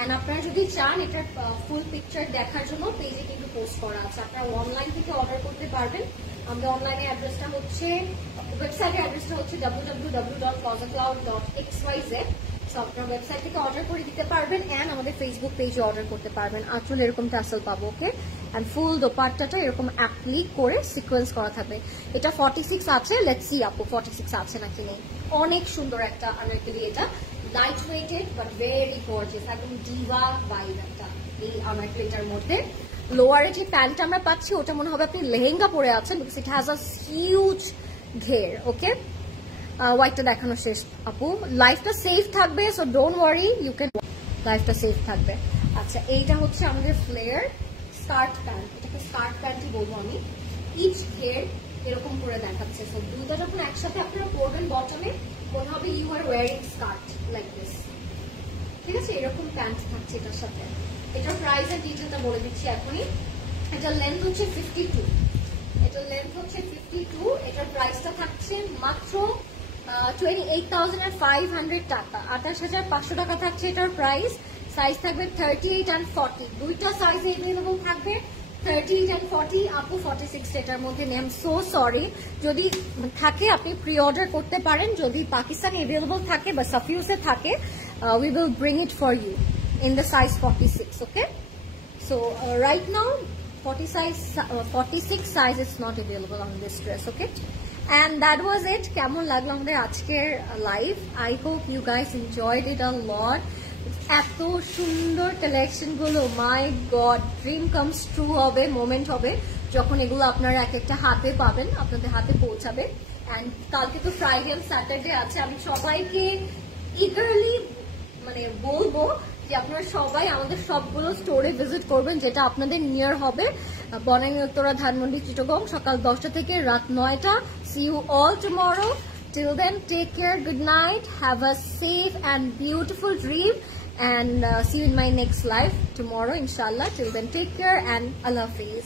এন্ড আপনারা যদি চান এটার ফুল পিকচার দেখার জন্য পেজে কিন্তু পোস্ট করা আছে. আপনারা অনলাইন থেকে অর্ডার করতে পারবেন. আমাদের অনলাইনে অ্যাড্রেসটা হচ্ছে, ওয়েবসাইটের অ্যাড্রেসটা হচ্ছে www.clozacloud.xyz. সো আপনারা ওয়েবসাইট থেকে অর্ডার করে দিতে পারবেন এন্ড আমাদের ফেসবুক পেজে অর্ডার করতে পারবেন. আঁচল এরকম টাসেল পাবো, ওকে. এন্ড ফুল দোপাট্টাটা এরকম অ্যাপ্লিক করে সিকোয়েন্স করা থাকবে. এটা 46 আছে. লেটস সি আপু 46 আছে নাকি নেই. অনেক সুন্দর একটা আনারকলি. এটা light weighted but very gorgeous, একদম ডিভা ভাইব একটা এই আনারকলিটার মধ্যে. লোয়ারে যে প্যান্টটা আমরা পাচ্ছি ওটা মনে হবে আপনি লেহেঙ্গা পরে আছেন, because it has a huge ঘের. ওকে, হোয়াইটটা দেখানো শেষ আপু. লাইফটা সেফ থাকবে, so don't worry, you can, লাইফটা সেফ থাকবে. আচ্ছা, এইটা হচ্ছে আমাদের ফ্লেয়ার স্কার্ট প্যান্ট. এটাকে স্কার্ট প্যান্টই বলবো আমি. ইচ ঘের এরকম করে দেখাচ্ছে. সো দুটো যখন একসাথে আপনারা পরবেন বটমে মনে হবে you are wearing skirt like this. ঠিক আছে, এরকম প্যান্ট থাকছে এটার সাথে. এটার প্রাইস এর ডিটেইলটা বলে দিচ্ছি এখনই. এটার লেন্থ হচ্ছে 52. এটার লেন্থ হচ্ছে 52. এটার প্রাইসটা থাকছে মাত্র 28,500 টাকা, 28,500 টাকা থাকছে এটার প্রাইস. সাইজ থাকবে 38 and 40. দুইটা সাইজ এভেলেবল থাকবে, 38 and 40. আপু 46 এটার মধ্যে নেই. আই এম সো সরি, যদি থাকে আপনি প্রি অর্ডার করতে পারেন. যদি পাকিস্তানে এভেলেবল থাকে বা সাফিউসে থাকে, we will bring it for you in the size 46. Okay, so right now 46 size is not available on this dress. Okay, and that was it. কেমন লাগলো আমাদের আজকের live? I hope you guys enjoyed it a lot. এত সুন্দর collection গুলো, মাই god, dream comes true হবে, moment হবে যখন এগুলো আপনারা এক একটা হাতে পাবেন, আপনাদের হাতে পৌঁছাবে. অ্যান্ড কালকে তো ফ্রাইডে এন্ড স্যাটারডে আছে. আমি সবাইকে ইগারলি মানে বলবো যে আপনারা সবাই আমাদের সবগুলো স্টোরে ভিজিট করবেন যেটা আপনাদের নিয়ার হবে. বনানী, উত্তরা, ধানমন্ডি, চিটাগং, সকাল 10টা থেকে রাত 9টা. See you all tomorrow. Till then, take care, good night, have a safe and beautiful dream, and see you in my next live tomorrow, inshallah. Till then, take care and Allah Hafiz.